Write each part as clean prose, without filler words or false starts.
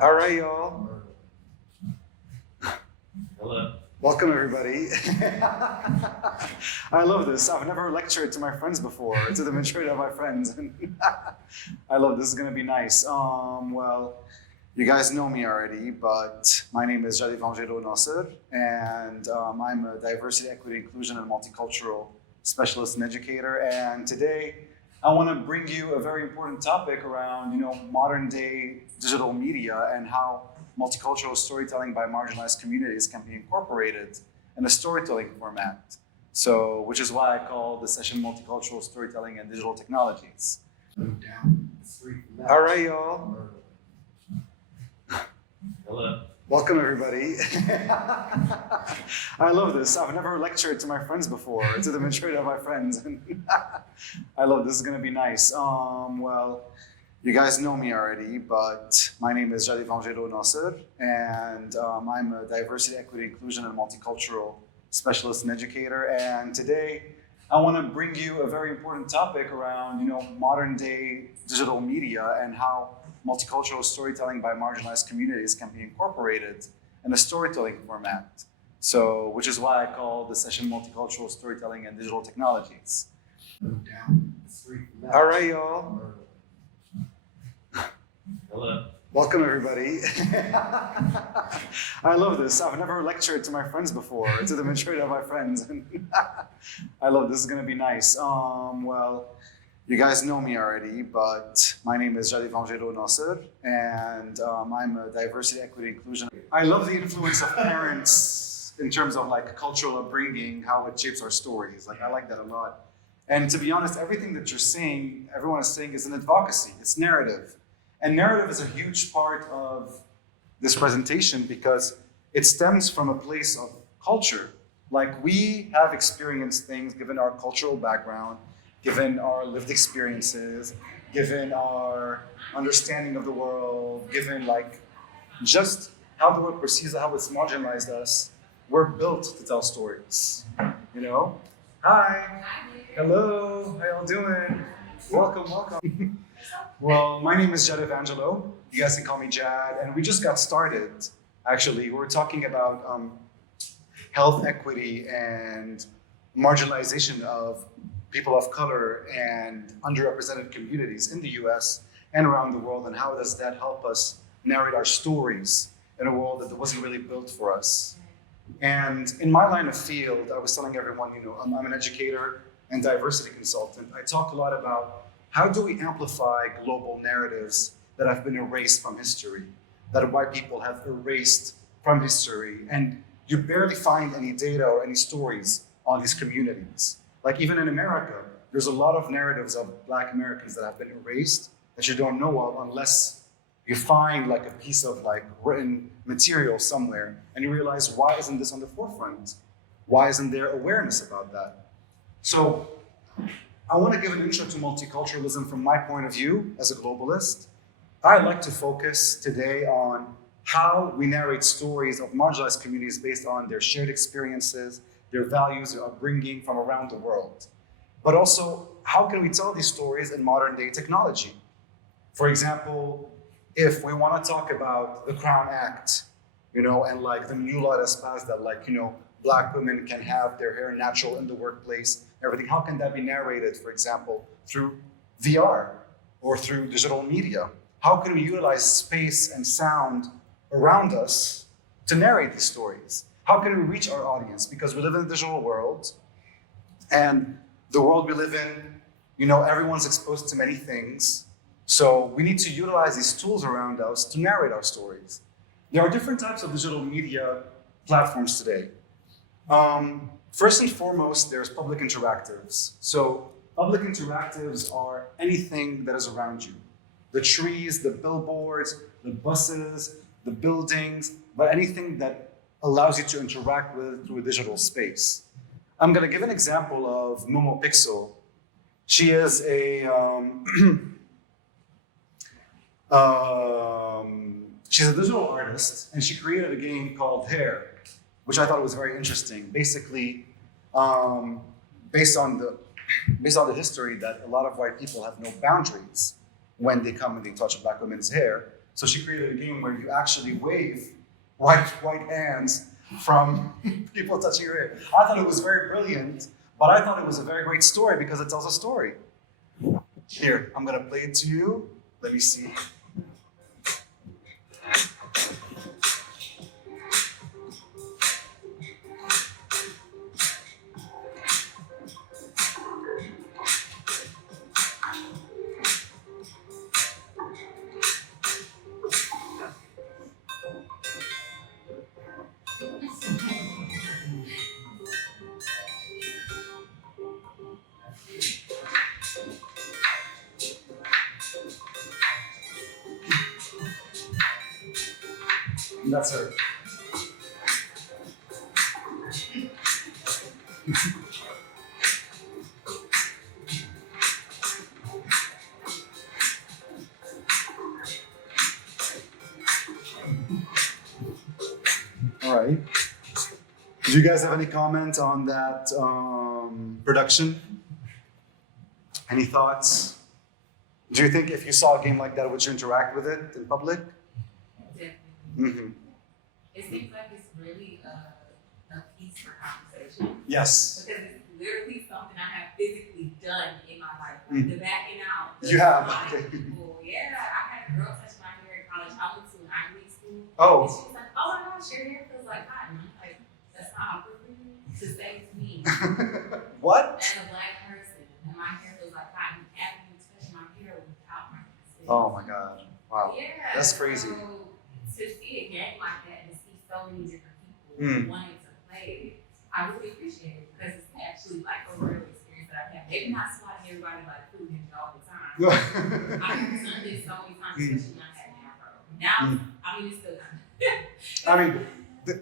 All right, y'all. Hello. Welcome, everybody. I love this. I've never lectured to my friends before, to the majority of my friends. I love this. Is going to be nice. Well, you guys know me already, but my name is Jad-Evangelo Nasser, and I'm a diversity, equity, inclusion, and multicultural specialist and educator. And today, I want to bring you a very important topic around, modern day digital media and how multicultural storytelling by marginalized communities can be incorporated in a storytelling format. So, which is why I call the session Multicultural Storytelling and Digital Technologies. All right, y'all. Hello. Welcome, everybody. I love this. I've never lectured to my friends before, to the majority of my friends. I love this. Is going to be nice. Well, you guys know me already, but my name is Jad-Evangelo Nasser, and I'm a diversity, equity, inclusion, and multicultural specialist and educator. And today, I want to bring you a very important topic around, modern day digital media and how multicultural storytelling by marginalized communities can be incorporated in a storytelling format. So, which is why I call the session Multicultural Storytelling and Digital Technologies. All right, y'all. Hello. Welcome, everybody. I love this. I've never lectured to my friends before, to the majority of my friends. I love this. Is going to be nice. Well, you guys know me already, but my name is Jad-Evangelo Nasser, and I'm a diversity, equity, inclusion. I love the influence of parents in terms of cultural upbringing, how it shapes our stories. I like that a lot. And to be honest, everything that you're saying, everyone is saying, is an advocacy. It's narrative. And narrative is a huge part of this presentation because it stems from a place of culture. We have experienced things given our cultural background, given our lived experiences, given our understanding of the world, given just how the world perceives how it's marginalized us. We're built to tell stories, Hi, hello, how y'all doing? Welcome. Well, my name is Jad-Evangelo. You guys can call me Jad, and we just got started. Actually, we were talking about health equity and marginalization of people of color and underrepresented communities in the US and around the world, and how does that help us narrate our stories in a world that wasn't really built for us. And in my line of field, I was telling everyone, I'm an educator and diversity consultant. I talk a lot about how do we amplify global narratives that have been erased from history, that white people have erased from history, and you barely find any data or any stories on these communities. Even in America, there's a lot of narratives of Black Americans that have been erased that you don't know of unless you find a piece of written material somewhere and you realize, why isn't this on the forefront? Why isn't there awareness about that? So I want to give an intro to multiculturalism from my point of view as a globalist. I'd like to focus today on how we narrate stories of marginalized communities based on their shared experiences, their values, their upbringing from around the world. But also, how can we tell these stories in modern day technology? For example, if we want to talk about the Crown Act, and the new law that's passed that Black women can have their hair natural in the workplace, everything, how can that be narrated, for example, through VR or through digital media? How can we utilize space and sound around us to narrate these stories? How can we reach our audience? Because we live in a digital world, and the world we live in, everyone's exposed to many things. So we need to utilize these tools around us to narrate our stories. There are different types of digital media platforms today. First and foremost, there's public interactives. So public interactives are anything that is around you. The trees, the billboards, the buses, the buildings, but anything that allows you to interact with through a digital space. I'm going to give an example of Momo Pixel. She is she's a digital artist, and she created a game called Hair, which I thought was very interesting. Basically, based on the history that a lot of white people have no boundaries when they come and they touch Black women's hair, So she created a game where you actually wave white hands from people touching your hair. I thought it was very brilliant, but I thought it was a very great story because it tells a story. Here, I'm gonna play it to you. Let me see. And that's her. All right. Do you guys have any comment on that production? Any thoughts? Do you think if you saw a game like that, would you interact with it in public? Definitely. Mm-hmm. It seems like it's really a piece for conversation Yes. because it's literally something I have physically done in my life. Like the backing out. The You have? lying Okay. people. Yeah, I had a girl touch my hair in college. I went to an Ivy League school. Oh. And she was like, oh my gosh, your hair feels like cotton. I'm like, that's not awkward for you to say to me What? as a black person. And my hair feels like cotton after you touch my hair without my consent. Oh my God. Wow. Yeah, That's crazy. So to see a game like that and to see so many different people Mm. wanting to play it, I really appreciate it because it's actually like a real experience that I've had. Maybe not swatting everybody like food ninja all the time. I've done this so many times, especially when I had an afro. Now, I mean, it's still done. I mean,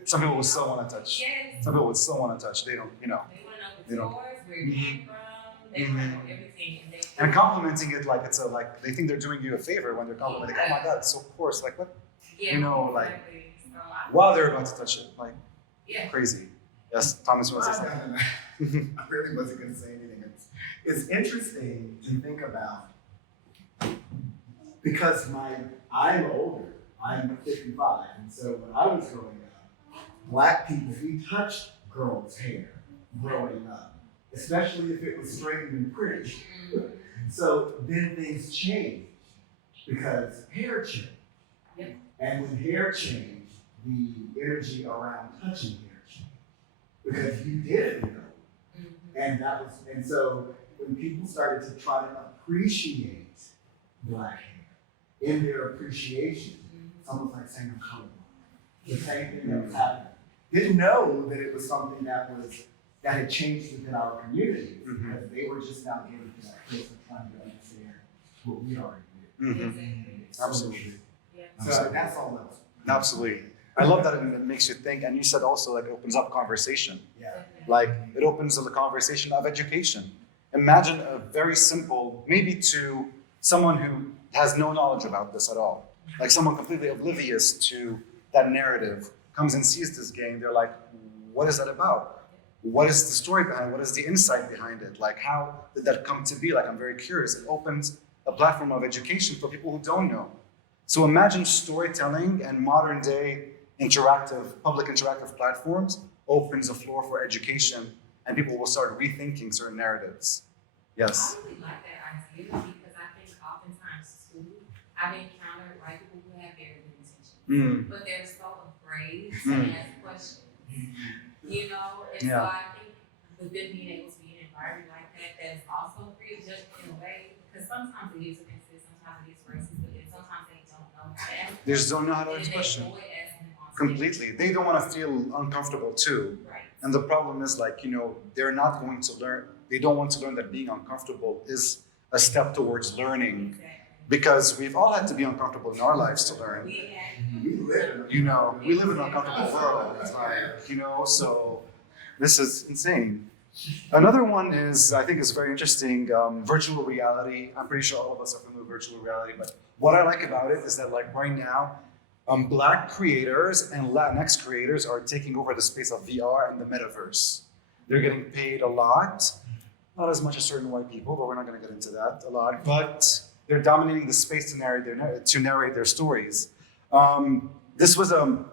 some people would still want to touch. Yes. Some people would still want to touch. They don't, you know. They want to know They the don't- yours, where you came from. They want to know everything. And they And complimenting it like it's a like they think they're doing you a favor when they're complimenting. Oh my God, it's so coarse. Like what? yeah, you know, like, exactly. So I, While they're about to touch it, like yeah. crazy. Yes, Thomas wants to say something. I really wasn't going to say anything. It's interesting to think about because I'm older. I'm 55, and so when I was growing up, black people we touched girls' hair growing up, especially if it was straightened and pretty. So then things changed because hair changed, Yep. and when hair changed, the energy around touching hair changed because you didn't know. And so when people started to try to appreciate black hair in their appreciation, it's almost like saying I'm colorblind. The same thing that was happening. Didn't know that it was something that had changed within our community because they were just now getting to that place of trying to understand what we already did. Mhm. Absolutely. Yeah. So that's all that was. Absolutely. I love that it makes you think, and you said also like it opens up conversation. Yeah. Like it opens the conversation of education. Imagine a very simple, maybe to someone who has no knowledge about this at all, like someone completely oblivious to that narrative comes and sees this game. They're like, what is that about? What is the story behind it? What is the insight behind it? Like, how did that come to be? Like, I'm very curious. It opens a platform of education for people who don't know. So imagine storytelling and modern day public interactive platforms opens a floor for education and people will start rethinking certain narratives. Yes. I really like that idea because I think oftentimes too, I've encountered white people who have very good intentions, but they're so afraid to ask questions. You know, and so I think with them being able to be in an environment like that, that's also free judgment in a way, because sometimes it is offensive, sometimes it is racist, but then sometimes they don't know how to ask. They just don't know how to And ask they questions. avoid asking them on stage. Completely. They don't want to feel uncomfortable too. Right. And the problem is like, they're not going to learn, they don't want to learn that being uncomfortable is a step towards learning. Exactly. Because we've all had to be uncomfortable in our lives to learn. We have We live We live in an uncomfortable world. So this is insane. Another one is, I think is very interesting, virtual reality. I'm pretty sure all of us are familiar with virtual reality, but what I like about it is that like right now, Black creators and Latinx creators are taking over the space of VR and the metaverse. They're getting paid a lot, not as much as certain white people, but we're not gonna get into that a lot, but they're dominating the space to narrate their stories. This was kind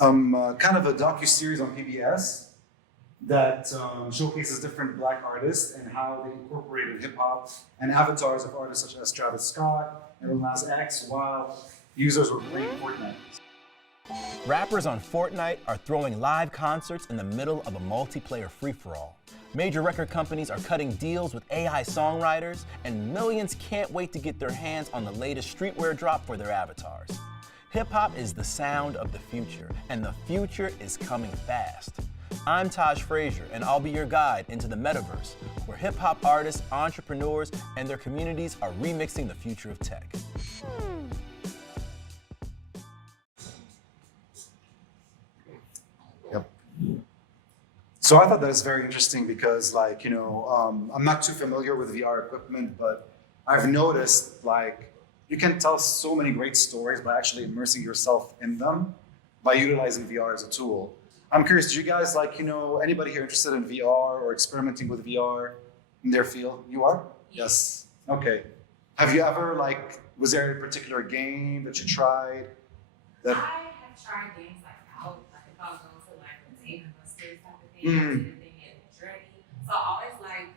of a docu-series on PBS that showcases different Black artists and how they incorporated hip hop and avatars of artists such as Travis Scott and Lil Nas X while users were playing Fortnite. Rappers on Fortnite are throwing live concerts in the middle of a multiplayer free-for-all. Major record companies are cutting deals with AI songwriters, and millions can't wait to get their hands on the latest streetwear drop for their avatars. Hip-hop is the sound of the future, and the future is coming fast. I'm Taj Frazier, and I'll be your guide into the metaverse, where hip-hop artists, entrepreneurs, and their communities are remixing the future of tech. Yep. So I thought that was very interesting because, like, you know, I'm not too familiar with VR equipment, but I've noticed, like, you can tell so many great stories by actually immersing yourself in them by utilizing VR as a tool. I'm curious, do you guys, like, you know, anybody here interested in VR or experimenting with VR in their field? You are? Yes. Okay. Have you ever, like, was there a particular game that you tried? I have tried games like out, like if I was going to like the Dave and Buster's type of thing, I did a thing at the Journey. So I always like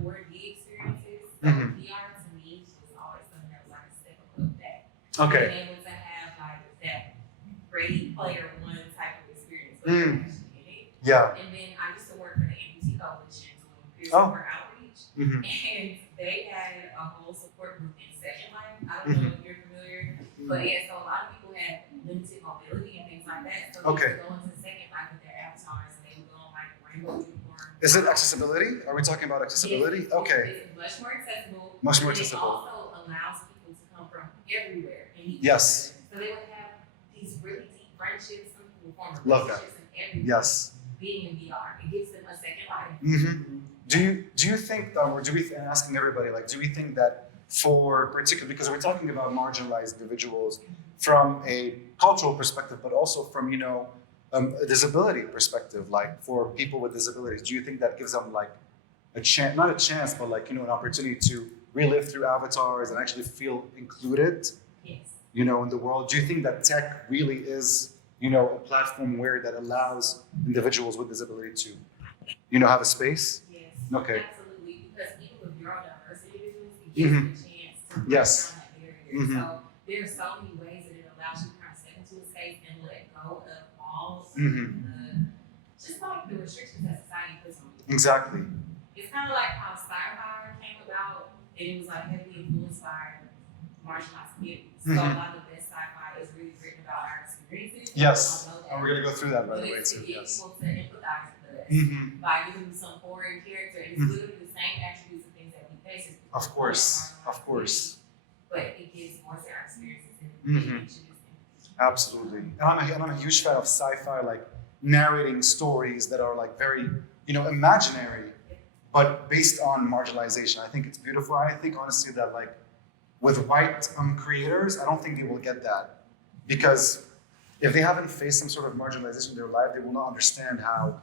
4D experiences. So VR to me was always something that was like a step above that. Okay. Being able to have like that Ready Player One type of experience where you're actually in it. Yeah. And then I used to work for the amputee coalition doing peer Oh. support outreach. Mhm. And they had a whole support group in Second Life. I don't know if you're familiar, but yeah, so a lot of people had limited mobility and things like that. So Okay. they would go into Second Life with their avatars and they would go on like rainbow uniform. Is it accessibility? Are we talking about accessibility? Yes, Okay. it's much more accessible. Much more and accessible. It also allows people to come from everywhere. And meet Yes. each other. So they would have these really deep friendships. Some people form Love that. relationships and everything. Yes. Being in VR, it gives them a second life. Mm-hmm. Do you think, though, or do we, and asking everybody, like, do we think that for particular, because we're talking about marginalized individuals from a cultural perspective, but also from, you know, a disability perspective, like for people with disabilities, do you think that gives them like a chance, not a chance, but like, you know, an opportunity to relive through avatars and actually feel included, Yes. you know, in the world? Do you think that tech really is, you know, a platform where that allows individuals with disability to, you know, have a space? Yes. Okay. Absolutely. Because even with neurodiverse individuals, it gives them a chance to break Yes. down that barrier. Mhm. So there are so many ways that it allows you to kind of step into a space and let go of all Mhm. just like the restrictions that society puts on you. Exactly. It's kind of like how sci-fi came about, and it was like heavily influenced by marginalized communities. So a Mhm. lot of the best sci-fi is really written about our experiences. Yes. People don't know And that. we're going to go through that, by But the way, it's too. to get Yes. people to empathize with us Mhm. by giving them some foreign character, and it's Mhm. literally the same attributes and things that we face. as people Of course. who are Of course. But it gives more to our experiences and Mhm. introduces empathy. Absolutely. And I'm a huge fan of sci-fi, like narrating stories that are like very, you know, imaginary, but based on marginalization. I think it's beautiful. I think honestly that like with white creators, I don't think they will get that, because if they haven't faced some sort of marginalization in their life, they will not understand how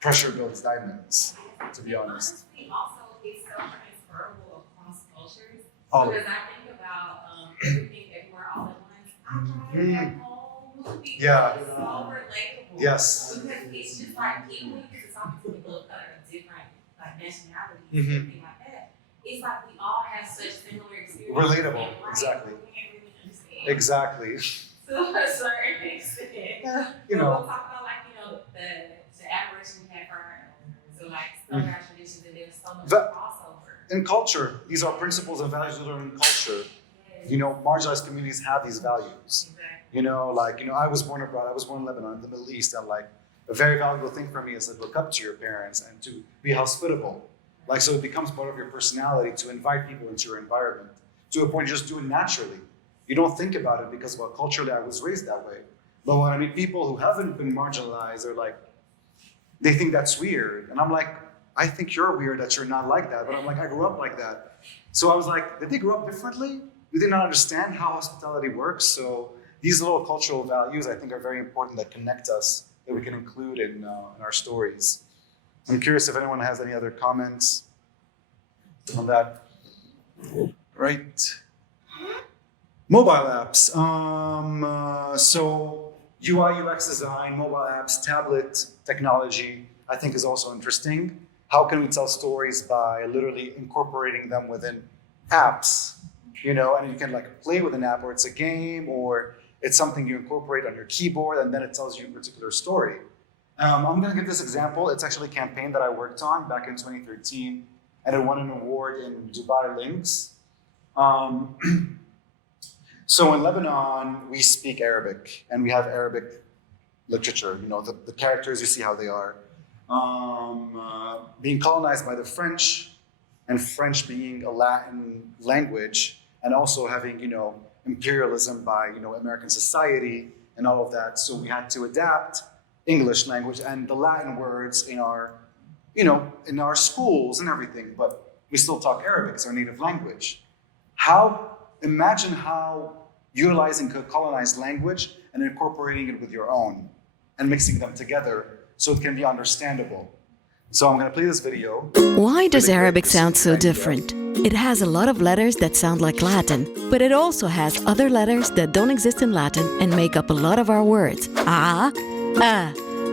pressure builds diamonds, to be And honest. honestly, also, it's so transferable across cultures. All of Because it. I think about everything everywhere all at once. I tried that whole movie. Yeah. It's so relatable. Yes. Because it's just like, even when you get to talking to people of color of different like nationalities Mhm. and everything like that, it's like we all have such similar experiences. Relatable, and, like, exactly. we can't really understand. Exactly. To a certain extent. You So know. we'll talk about like, you know, the admiration we have for our elders, or like some of our traditions, and there's so much But- crossover. In culture, these are principles and values we learn in culture. You know, marginalized communities have these values. Exactly. You know, like, you know, I was born abroad, I was born in Lebanon, in the Middle East, and like a very valuable thing for me is to look up to your parents and to be hospitable. Like, so it becomes part of your personality to invite people into your environment. To a point, you just do it naturally. You don't think about it because, well, culturally I was raised that way. But when I meet people who haven't been marginalized, they're like, they think that's weird. And I'm like, I think you're weird that you're not like that. But I'm like, I grew up like that. So I was like, did they grow up differently? Do they not understand how hospitality works? So these little cultural values, I think, are very important that connect us, that we can include in our stories. I'm curious if anyone has any other comments on that. right. Mobile apps. So UI, UX design, mobile apps, tablet technology, I think is also interesting. How can we tell stories by literally incorporating them within apps? You know, and you can like play with an app, or it's a game, or it's something you incorporate on your keyboard, and then it tells you a particular story. I'm going to give this example. It's actually a campaign that I worked on back in 2013, and it won an award in Dubai Links. So in Lebanon, we speak Arabic, and we have Arabic literature. You know, the characters, you see how they are. Being colonized by the French, and French being a Latin language, and also having, you know, imperialism by, you know, American society and all of that. So we had to adapt English language and the Latin words in our, you know, in our schools and everything, but we still talk Arabic, it's our native language. Imagine how utilizing a colonized language and incorporating it with your own and mixing them together so it can be understandable. So I'm gonna play this video. Why does Arabic sound so different? It has a lot of letters that sound like Latin, but it also has other letters that don't exist in Latin and make up a lot of our words. Ha,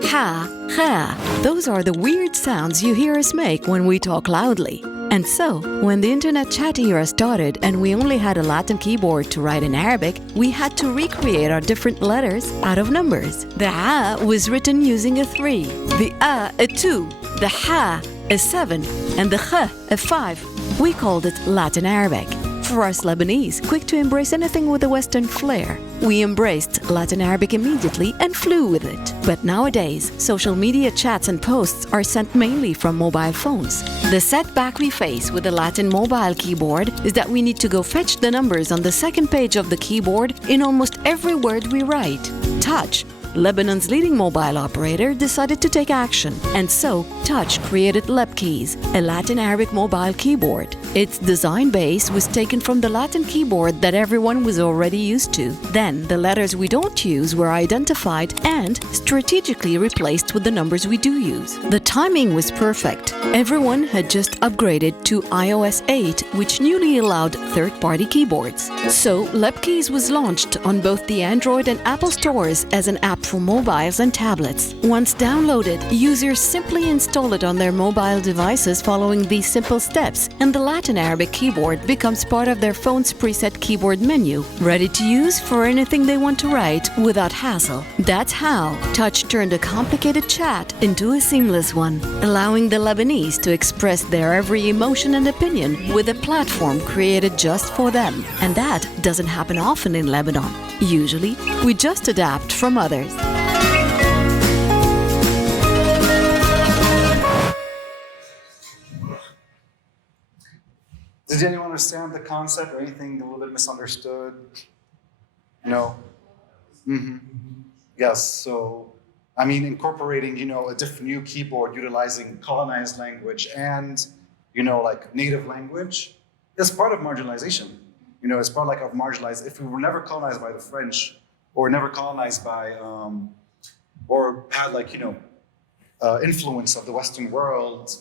ha. Those are the weird sounds you hear us make when we talk loudly. And so, when the internet chat era started and we only had a Latin keyboard to write in Arabic, we had to recreate our different letters out of numbers. The A was written using a 3, the A 2, the Ha a 7, and the Kh a 5. We called it Latin Arabic. For us Lebanese, quick to embrace anything with a Western flair, we embraced Latin Arabic immediately and flew with it. But nowadays, social media chats and posts are sent mainly from mobile phones. The setback we face with the Latin mobile keyboard is that we need to go fetch the numbers on the second page of the keyboard in almost every word we write. Touch, Lebanon's leading mobile operator, decided to take action, and so Touch created Lepkeys, a Latin Arabic mobile keyboard. Its design base was taken from the Latin keyboard that everyone was already used to. Then the letters we don't use were identified and strategically replaced with the numbers we do use. The timing was perfect. Everyone had just upgraded to iOS 8, which newly allowed third-party keyboards. So Lepkeys was launched on both the Android and Apple stores as an app for mobiles and tablets. Once downloaded, users simply install it on their mobile devices following these simple steps, and the Latin Arabic keyboard becomes part of their phone's preset keyboard menu, ready to use for anything they want to write without hassle. That's how Touch turned a complicated chat into a seamless one, allowing the Lebanese to express their every emotion and opinion with a platform created just for them. And that doesn't happen often in Lebanon. Usually, we just adapt from others. Did anyone understand the concept or anything a little bit misunderstood? No? Yes, so, I mean, incorporating, you know, a different new keyboard utilizing colonized language and, you know, like native language is part of marginalization. You know, it's part like of marginalized. If we were never colonized by the French or never colonized by, or had like, you know, influence of the Western world,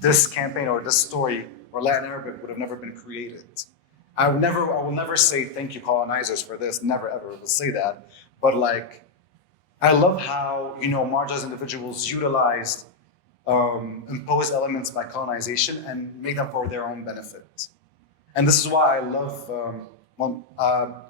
this campaign or this story or Latin Arabic would have never been created. I will never say thank you colonizers for this, never ever will say that. But like, I love how, you know, marginalized individuals utilized imposed elements by colonization and make them for their own benefit. And this is why I love,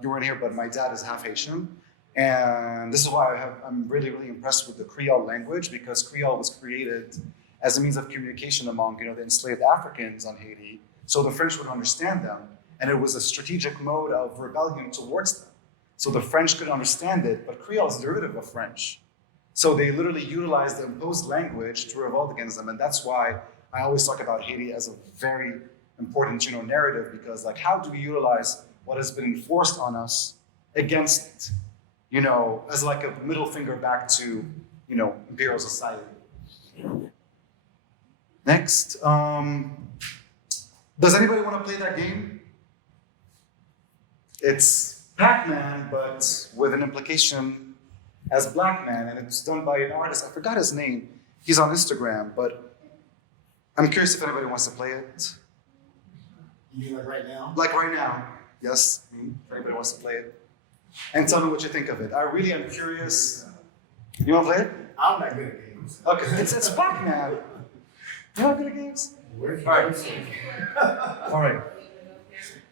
you weren't here, but my dad is half Haitian. And this is why I'm really, really impressed with the Creole language, because Creole was created as a means of communication among, you know, the enslaved Africans on Haiti, so the French would understand them. And it was a strategic mode of rebellion towards them. So the French could understand it, but Creole is derivative of French. So they literally utilized the imposed language to revolt against them. And that's why I always talk about Haiti as a very important, you know, narrative, because like, how do we utilize what has been enforced on us against, you know, as like a middle finger back to, you know, imperial society. Next, does anybody want to play that game? It's Pac-Man, but with an implication as Black Man, and it's done by an artist, I forgot his name. He's on Instagram, but I'm curious if anybody wants to play it. You mean like right now? Like right now. Yes, if anybody wants to play it. And tell me what you think of it. I really am curious. You want to play it? I'm not good at games. Okay, it's Pac-Man. You're not good at games? Where's All right. All right.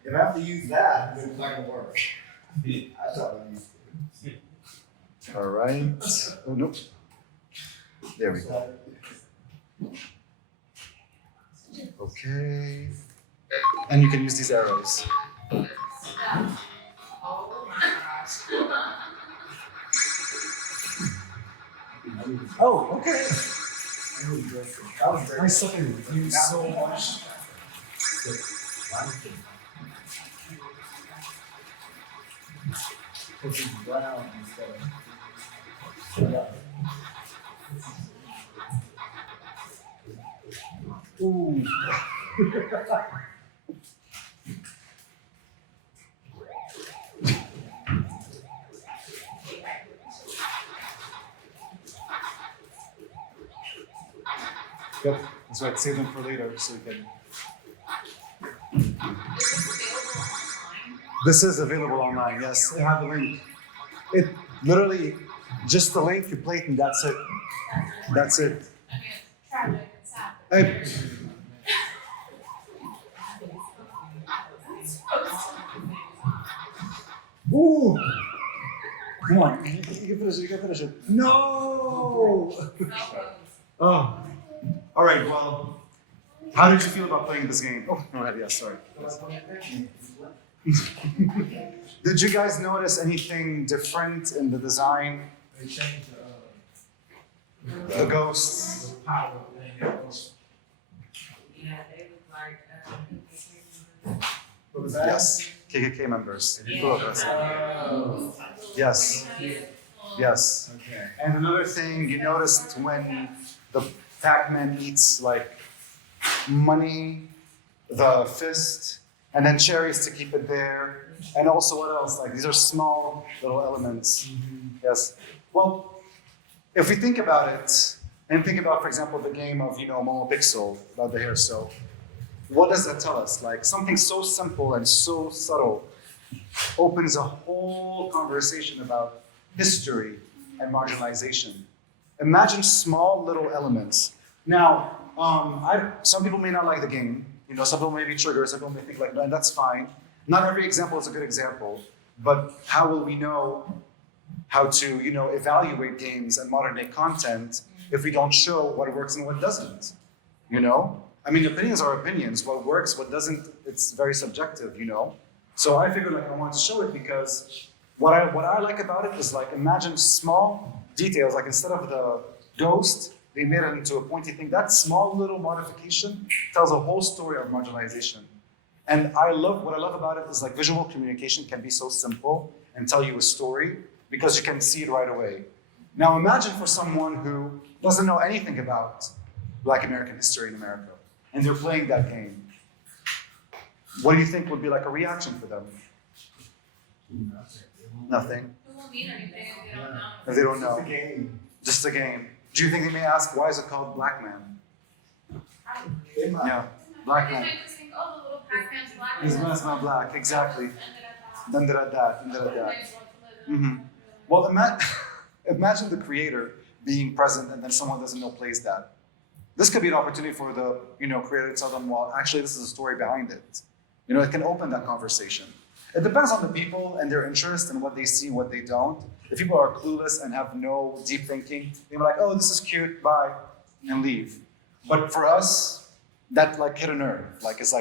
If I have to use that, then it's not gonna work. I thought I used it. All right. Oh, nope. There we go. Okay. And you can use these arrows. Oh my gosh. Oh, okay. That was great. I suck at you so much. Pushing brown instead of. Ooh. Yep, that's right. Save them for later so you can. This is available online, yes. I have the link. It literally, just the link, you play it and that's it. That's it. Hey. Ooh! Come on, you can finish it, you can finish it. No! Oh. All right, well, how did you feel about playing this game? Oh, no, yes, sorry. Did you guys notice anything different in the design? They changed The ghosts? power thing. Yeah, they look like, What was that? Yes, KKK members. Yeah. Two of us. Oh. Yes, yes. Okay. And another thing you noticed when the Pac-Man eats like money, the fist, and then cherries to keep it there, and also what else? Like these are small little elements. Yes. Well, if we think about it, and think about, for example, the game of Multicultural about the hair. So, what does that tell us? Like something so simple and so subtle opens a whole conversation about history and marginalization. Imagine small little elements. Now, some people may not like the game. Some people may be triggered. Some people may think like, no, and that's fine. Not every example is a good example. But how will we know how to, evaluate games and modern day content if we don't show what works and what doesn't? I mean, opinions are opinions. What works, what doesn't, it's very subjective, So I figured I wanted to show it because what I like about it is like, imagine small details, like instead of the ghost, they made it into a pointy thing. That small little modification tells a whole story of marginalization. And what I love about it is like visual communication can be so simple and tell you a story because you can see it right away. Now imagine for someone who doesn't know anything about Black American history in America, and they're playing that game. What do you think would be like a reaction for them? Nothing. It won't mean anything if they don't know. If they don't It's a know. game. Just a game. Do you think they may ask, why is it called Black Man? Probably. They might. Yeah, Black They Man. might just think, oh, the little Pac-Man's black. His man's not black, exactly. Then did that, then did that. Mm-hmm. Well, imagine the creator being present and then someone doesn't know plays that. This could be an opportunity for the creator to tell them, well, actually this is a story behind it. It can open that conversation. It depends on the people and their interest and what they see, what they don't. If people are clueless and have no deep thinking, they're like, oh, this is cute, bye, and leave. But for us, that like hit a nerve. Like it's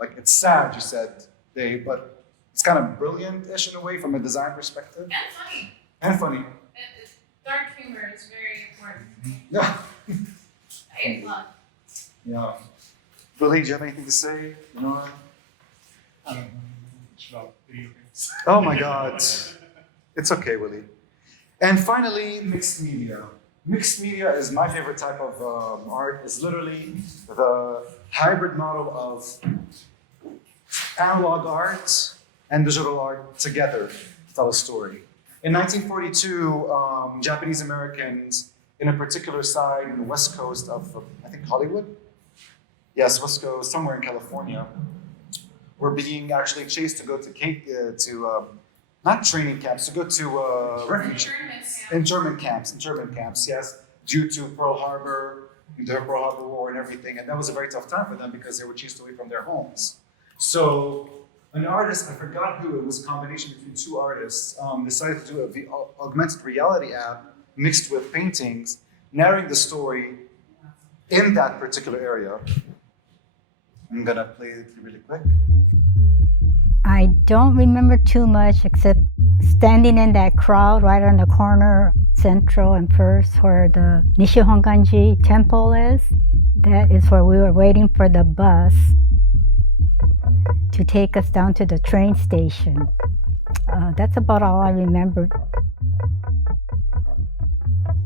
it's sad, you said, Dave, but it's kind of brilliant-ish in a way from a design perspective. And funny. And funny. Dark humor is very important to me. Yeah. I hate love. Yeah. Billy, do you have anything to say? I don't know much about video games. Oh my God. It's okay, Willie. And finally, mixed media. Mixed media is my favorite type of art. It's literally the hybrid model of analog art and digital art together to tell a story. In 1942, Japanese Americans in a particular side in the west coast of, I think, Hollywood? Yes, west coast, somewhere in California. were being actually chased to go to not training camps, to go to refugee internment camps, yes, due to Pearl Harbor, the Pearl Harbor War and everything. And that was a very tough time for them because they were chased away from their homes. So an artist, I forgot who, it was a combination between two artists, decided to do a augmented reality app mixed with paintings, narrating the story in that particular area. I'm gonna play it really quick. I don't remember too much except standing in that crowd right on the corner, Central and First, where the Nishihonganji temple is. That is where we were waiting for the bus to take us down to the train station. That's about all I remember.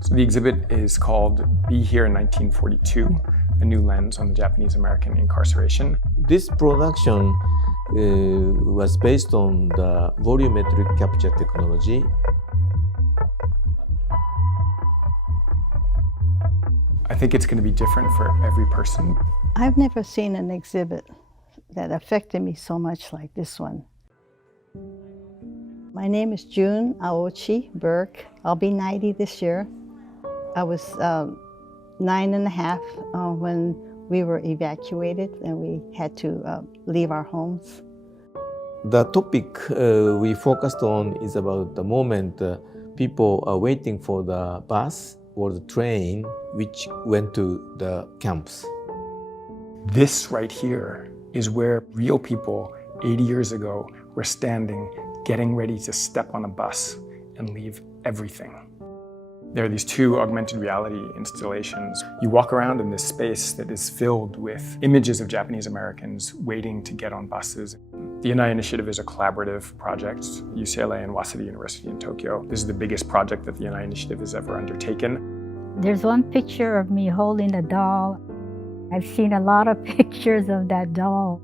So the exhibit is called Be Here in 1942, a new lens on the Japanese American incarceration. This production was based on the volumetric capture technology. I think it's going to be different for every person. I've never seen an exhibit that affected me so much like this one. My name is June Aochi Burke. I'll be 90 this year. I was 9.5 when we were evacuated and we had to leave our homes. The topic we focused on is about the moment people are waiting for the bus or the train which went to the camps. This right here is where real people 80 years ago were standing, getting ready to step on a bus and leave everything. There are these two augmented reality installations. You walk around in this space that is filled with images of Japanese Americans waiting to get on buses. The Yanai Initiative is a collaborative project, UCLA and Waseda University in Tokyo. This is the biggest project that the Yanai Initiative has ever undertaken. There's one picture of me holding a doll. I've seen a lot of pictures of that doll.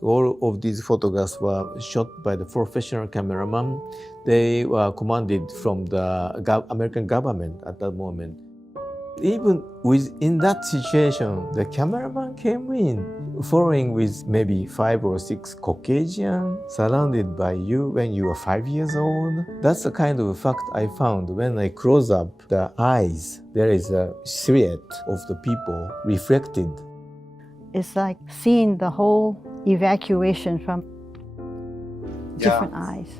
All of these photographs were shot by the professional cameraman. They were commanded from the American government at that moment. Even in that situation, the cameraman came in, following with maybe 5 or 6 Caucasians surrounded by you when you were 5 years old. That's the kind of fact I found when I close up the eyes. There is a silhouette of the people reflected. It's like seeing the whole evacuation from different eyes.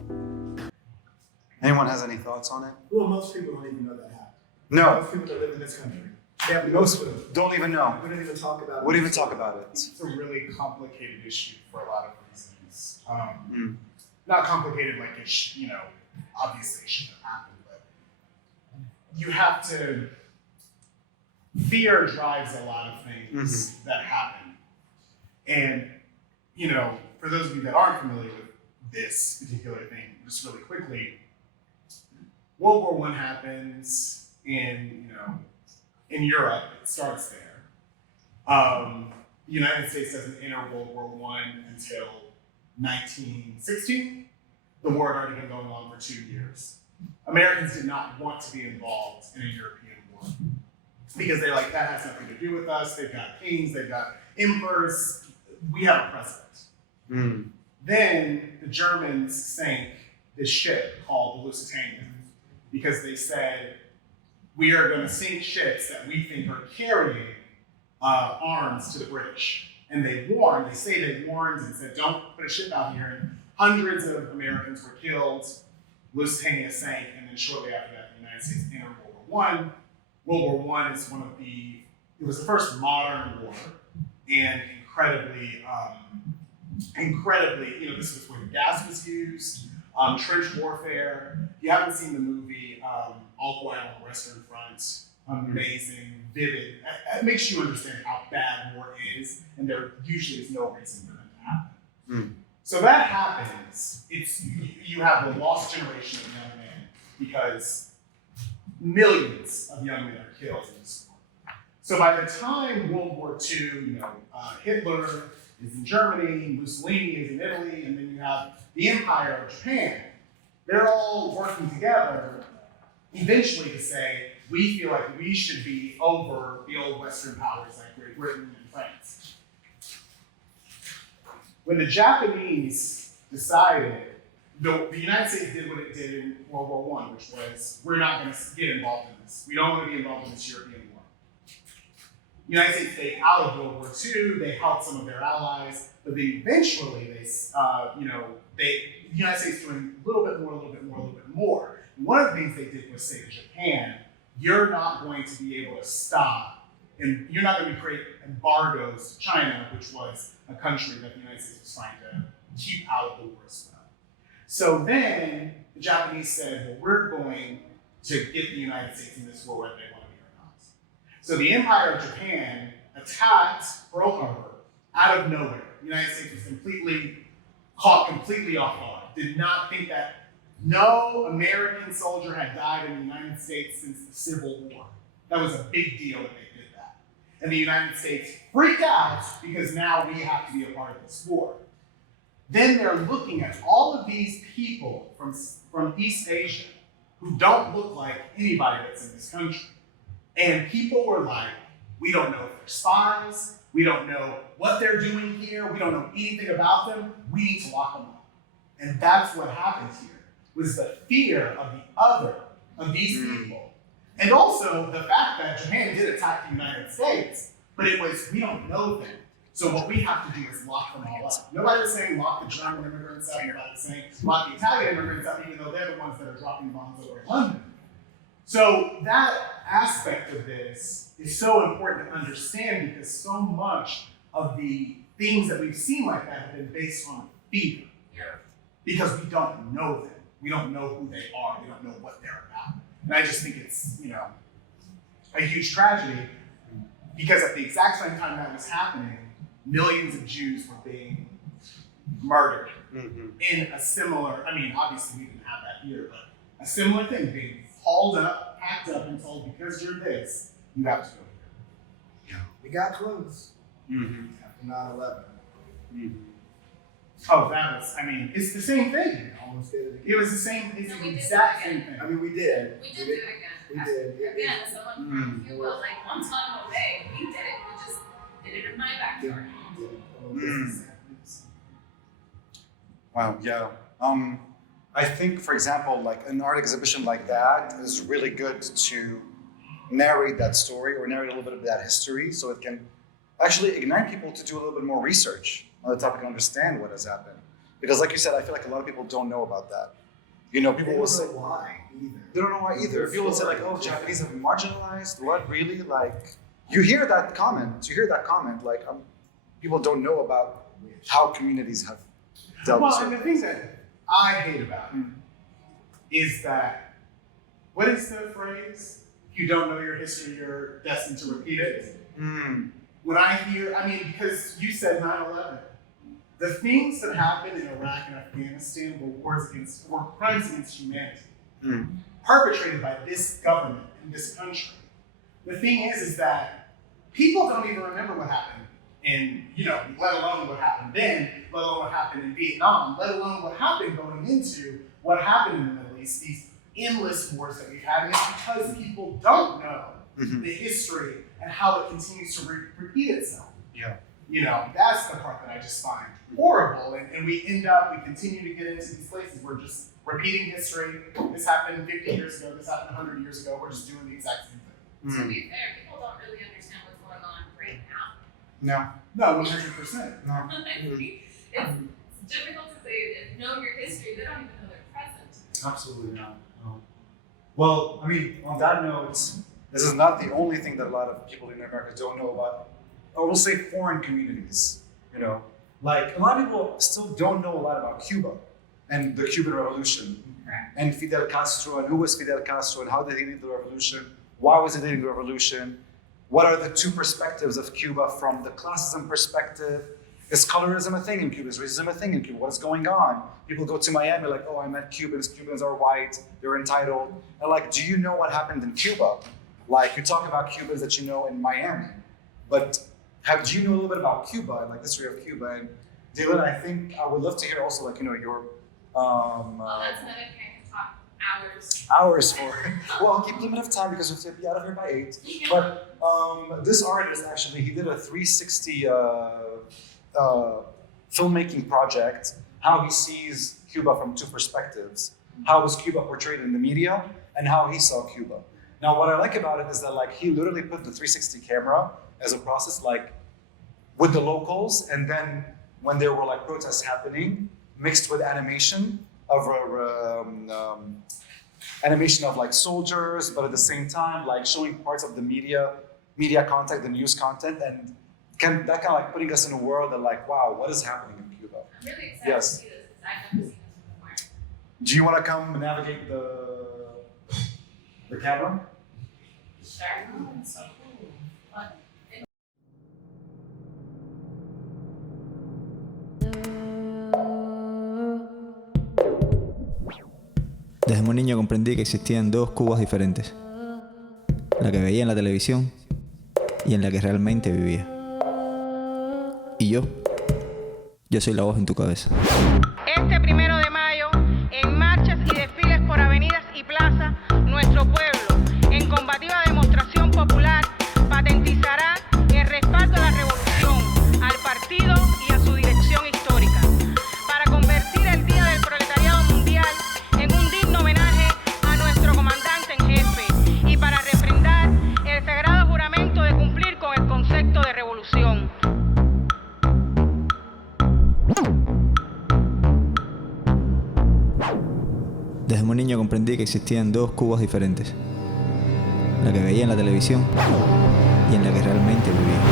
Anyone has any thoughts on it? Well, most people don't even know that happened. No. Most people that live in this country, they have Most no clue. don't even know. We don't even talk about it. Wouldn't even talk about it. It's a really complicated issue for a lot of reasons. Not complicated like it, obviously it shouldn't have happened, but you have to. Fear drives a lot of things that happen, and for those of you that aren't familiar with this particular thing, just really quickly, World War I happens in Europe. It starts there. The United States doesn't enter World War I until 1916. The war had already been going on for 2 years. Americans did not want to be involved in a European war because they're like, that has nothing to do with us. They've got kings, they've got emperors. We have a president. Then the Germans sank this ship called the Lusitania because they said, we are going to sink ships that we think are carrying arms to the British. And they warned and said, don't put a ship out here. And hundreds of Americans were killed. Lusitania sank, and then shortly after that, the United States entered World War I. World War I is it was the first modern war, and incredibly, this was where gas was used, trench warfare. If you haven't seen the movie All Quiet on the Western Front, amazing, vivid. It makes you understand how bad war is, and there usually is no reason for that to happen. So that happens. You have the lost generation of young men because millions of young men are killed in this war. So by the time World War II, Hitler is in Germany, Mussolini is in Italy, and then you have the Empire of Japan. They're all working together eventually to say, we feel like we should be over the old Western powers like Great Britain and France. when the Japanese decided, the United States did what it did in World War I, which was, we're not going to get involved in this. We don't want to be involved in this European war. The United States stayed out of World War II. They helped some of their allies, but then eventually the United States doing a little bit more. And one of the things they did was say to Japan, you're not going to be able to stop, and you're not going to create embargoes to China, which was a country that the United States was trying to keep out of the war as well. So then the Japanese said, well, we're going to get the United States in this war whether they want to be or not. So the Empire of Japan attacked Pearl Harbor out of nowhere. The United States was caught completely off guard. Did not think that no American soldier had died in the United States since the Civil War. That was a big deal that they did that. And the United States freaked out because now we have to be a part of this war. Then they're looking at all of these people from East Asia who don't look like anybody that's in this country. And people were like, we don't know if they're spies, we don't know what they're doing here, we don't know anything about them, we need to lock them up. And that's what happened here, was the fear of the other, of these people. And also the fact that Japan did attack the United States, but it was, we don't know them. So what we have to do is lock them all up. Nobody was saying lock the German immigrants up, nobody was saying lock the Italian immigrants up, even though they're the ones that are dropping bombs over London. So that aspect of this is so important to understand because so much of the things that we've seen like that have been based on fear. Because we don't know them. We don't know who they are. We don't know what they're about. And I just think it's, a huge tragedy because at the exact same time that was happening, millions of Jews were being murdered in a similar, obviously we didn't have that here, but a similar thing, being hauled up, packed up, and told, because you're this, you have to go here. We got close after 9/11. Oh, that was, it's the same thing. Almost did it again. It was the same, it's So the we did exact it same again. thing. We did. We did do it again. We did. Again, someone from Cuba, like Guantanamo Bay, we did it. We just did it in my backyard. Wow, yeah. I think, for example, like an art exhibition like that is really good to narrate that story or narrate a little bit of that history so it can actually ignite people to do a little bit more research on the topic and understand what has happened. Because like you said, I feel like a lot of people don't know about that. People will say, why either. They don't know why either. People will say like, oh, Japanese have been marginalized. What, really? Like, you hear that comment. Like, people don't know about how communities have dealt with Well, it. and the thing that I hate about it is that, what is the phrase? If you don't know your history, you're destined to repeat it. When I hear, because you said 9/11, the things that happened in Iraq and Afghanistan were crimes against humanity, perpetrated by this government in this country. The thing is that people don't even remember what happened let alone what happened then, let alone what happened in Vietnam, let alone what happened going into what happened in the Middle East, these endless wars that we've had, and it's because people don't know the history and how it continues to repeat itself. That's the part that I just find horrible, and we continue to get into these places where just repeating history, this happened 50 years ago, this happened 100 years ago, we're just doing the exact same thing. To be fair, people don't really understand what's going on right now. No, 100%. No. It's difficult to say, know your history, they don't even know their present. Absolutely not. No. Well, on that note, this is not the only thing that a lot of people in America don't know about, or we'll say foreign communities, Like, a lot of people still don't know a lot about Cuba and the Cuban Revolution. Correct. And Fidel Castro, and who was Fidel Castro, and how did he lead the revolution? Why was he leading the revolution? What are the two perspectives of Cuba from the classism perspective? Is colorism a thing in Cuba? Is racism a thing in Cuba? What is going on? People go to Miami like, oh, I met Cubans. Cubans are white. They're entitled. And like, do you know what happened in Cuba? Like, you talk about Cubans that you know in Miami, but do you know a little bit about Cuba and like the history of Cuba? And Dylan, I think I would love to hear also like, your That's another thing I can talk hours for. Well, I'll keep limit of time because we have to be out of here by 8. Yeah. But this artist actually, he did a 360 filmmaking project, how he sees Cuba from two perspectives. How was Cuba portrayed in the media and how he saw Cuba. Now, what I like about it is that like he literally put the 360 camera as a process like with the locals, and then when there were like protests happening, mixed with animation of animation of like soldiers, but at the same time like showing parts of the media content, the news content, and that kind of like putting us in a world that like, wow, what is happening in Cuba? I'm really excited to see this because I've never seen this before. Do you want to come navigate the camera? Sure. Oh, it's so cool. Fun. Desde muy niño comprendí que existían dos Cubas diferentes. La que veía en la televisión y en la que realmente vivía. Y yo soy la voz en tu cabeza. Este 1 de mayo, en marchas y desfiles por avenidas y plazas, nuestro pueblo, en combativa demostración popular, patentizará el respaldo a la revolución, al partido y a su dirección histórica, para convertir el Día del Proletariado Mundial en un digno homenaje a nuestro comandante en jefe y para refrendar el sagrado juramento de cumplir con el concepto de revolución. Desde muy niño comprendí que existían dos Cubas diferentes. La que veía en la televisión y en la que realmente vivía.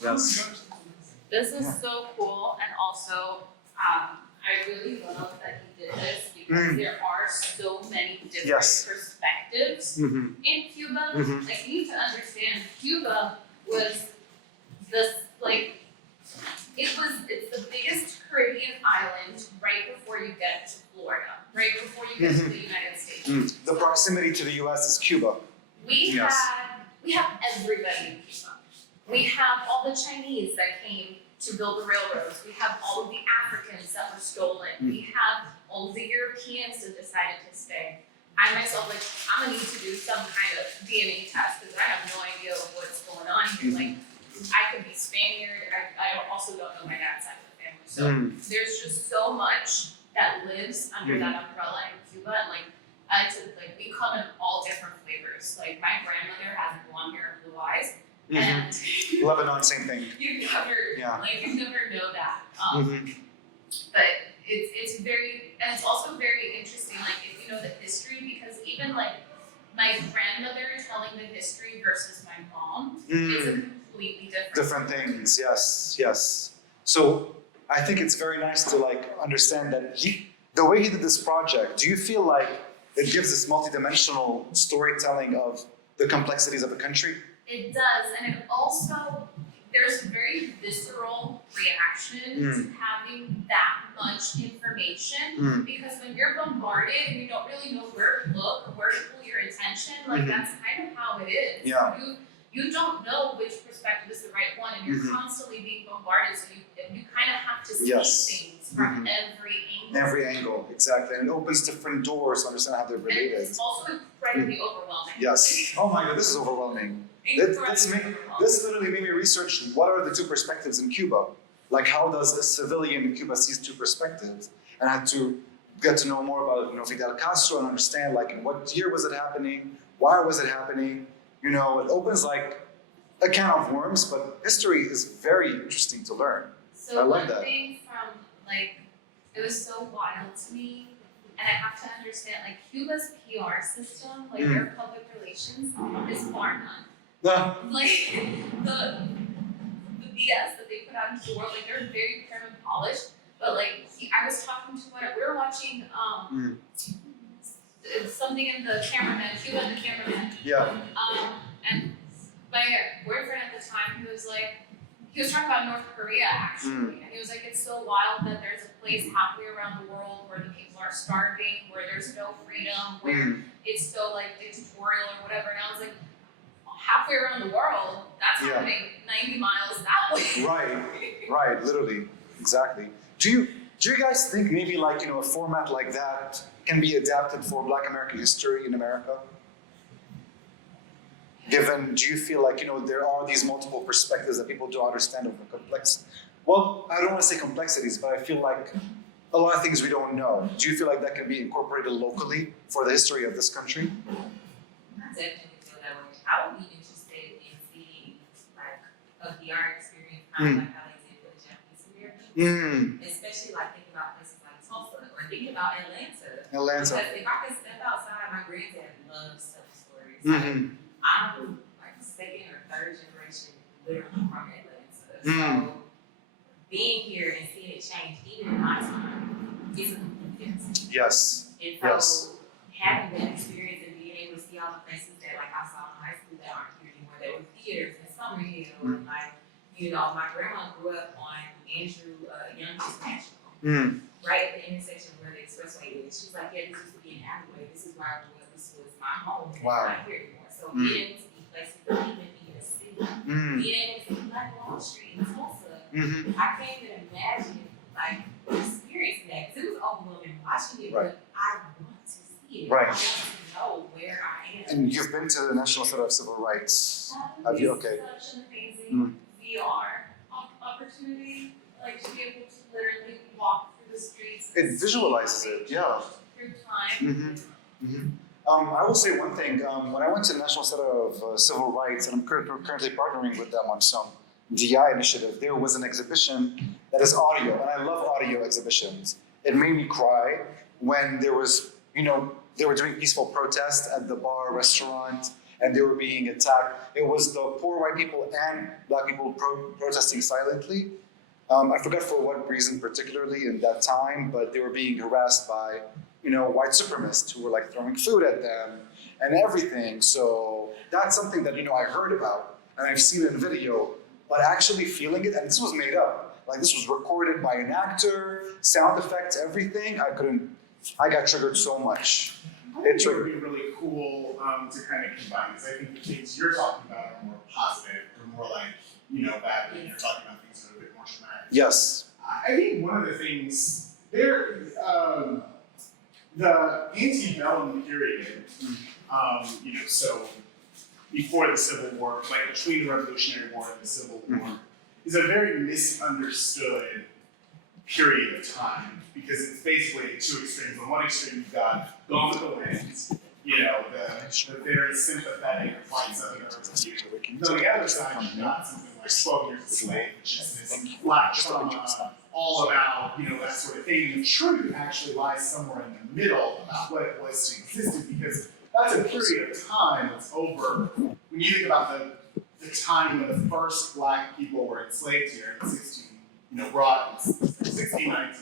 Yes. This is so cool, and also I really love that he did this because there are so many different Yes. perspectives in Cuba. Like, you need to understand, Cuba was this like it's the biggest Caribbean island right before you get to Florida, right before you get to the United States. The proximity to the U.S. is Cuba. We have everybody in Cuba. We have all the Chinese that came to build the railroads. We have all of the Africans that were stolen. We have all of the Europeans that decided to stay. I myself, like, I'm gonna need to do some kind of DNA test because I have no idea what's going on here. Like, I could be Spaniard. I also don't know my dad's side of the family. So there's just so much that lives under that umbrella in Cuba. And like, we come in all different flavors. Like, my grandmother has blonde hair and blue eyes. And Lebanon, same thing. you never know that. But it's very, and it's also very interesting, like, if you know the history, because even like my grandmother telling the history versus my mom is a completely Different things, yes. So I think it's very nice to like understand that the way he did this project, do you feel like it gives this multidimensional storytelling of the complexities of a country? It does, and it also, there's a very visceral reaction to having that much information, because when you're bombarded and you don't really know where to look or where to pull your attention, like that's kind of how it is. Yeah. You don't know which perspective is the right one, and you're constantly being bombarded, so you kind of have to see things from every angle. Every angle, exactly. And it opens different doors to understand how they're related. And it's also incredibly overwhelming. Yes. Oh my God, this is overwhelming. This literally made me research what are the two perspectives in Cuba. Like, how does a civilian in Cuba see two perspectives? And I had to get to know more about Fidel Castro and understand like in what year was it happening, why was it happening. It opens like a can of worms, but history is very interesting to learn. So I love that. one thing from like, it was so wild to me, and I have to understand, like, Cuba's PR system, like their public relations, is bar none. Like the BS that they put out into the world, like they're very prim and polished. But like I was talking to we were watching something in the cameraman, Cuba and the cameraman. Yeah. And my boyfriend at the time, he was talking about North Korea actually, and he was like, it's so wild that there's a place halfway around the world where the people are starving, where there's no freedom, where it's so like dictatorial or whatever. And I was like, halfway around the world, that's happening 90 miles that way. Right, literally, exactly. Do you guys think maybe like, a format like that can be adapted for Black American history in America? Given, do you feel like, there are these multiple perspectives that people don't understand of the complex? Well, I don't want to say complexities, but I feel like a lot of things we don't know. Do you feel like that can be incorporated locally for the history of this country? I definitely feel that way. I would be interested in seeing like a VR experience, kind of like how they did with the Japanese Americans. Especially like thinking about places like Tulsa or thinking about Atlanta. Because if I could step outside, my granddad loves telling stories. Like, I'm like second or third generation literally from Atlanta. So being here and seeing it change, even in my time, is a complete difference. Yes. And so having that experience and being able to see all the places that like I saw in high school that aren't here anymore, that were theaters and Summerhill, and like, my grandma grew up on Andrew Young's National, right at the intersection where the expressway is. She's like, yeah, this used to be an alleyway. This is where I grew up. This was my home. Wow. It's not here anymore. So being able to be places that even in the city, being able to see Black Wall Street in Tulsa, I can't even imagine like experiencing that, because it was overwhelming watching it, but I want to see it. Right. I want to know where I am. And you've been to the National Center of Civil Rights. Have you? Okay. It's such an amazing VR opportunity, like to be able to literally walk through the streets. It visualizes it, yeah. Through time. I will say one thing. When I went to the National Center of Civil Rights, and I'm currently partnering with them on some DI initiative, there was an exhibition that is audio, and I love audio exhibitions. It made me cry when there was, they were doing peaceful protest at the bar, restaurant, and they were being attacked. It was the poor white people and Black people protesting silently. I forgot for what reason particularly in that time, but they were being harassed by, white supremacists who were like throwing food at them and everything. So that's something that, I heard about and I've seen in video, but actually feeling it, and this was made up. Like this was recorded by an actor, sound effects, everything. I got triggered so much. I think it would be really cool to kind of combine this. I think the things you're talking about are more positive, or more like, bad, and you're talking about things that are a bit more traumatic. Yes. I think one of the things the antebellum period, so before the Civil War, like between the Revolutionary War and the Civil War, is a very misunderstood period of time, because it's basically two extremes. On one extreme, you've got Gone with the Wind, the very sympathetic white Southerners view. On the other side, you've got something like 12 Years a Slave, which is this black trauma, all about, that sort of thing. And the truth actually lies somewhere in the middle about what it was to exist, because that's a period of time that's over. When you think about the time when the first Black people were enslaved here in 1619,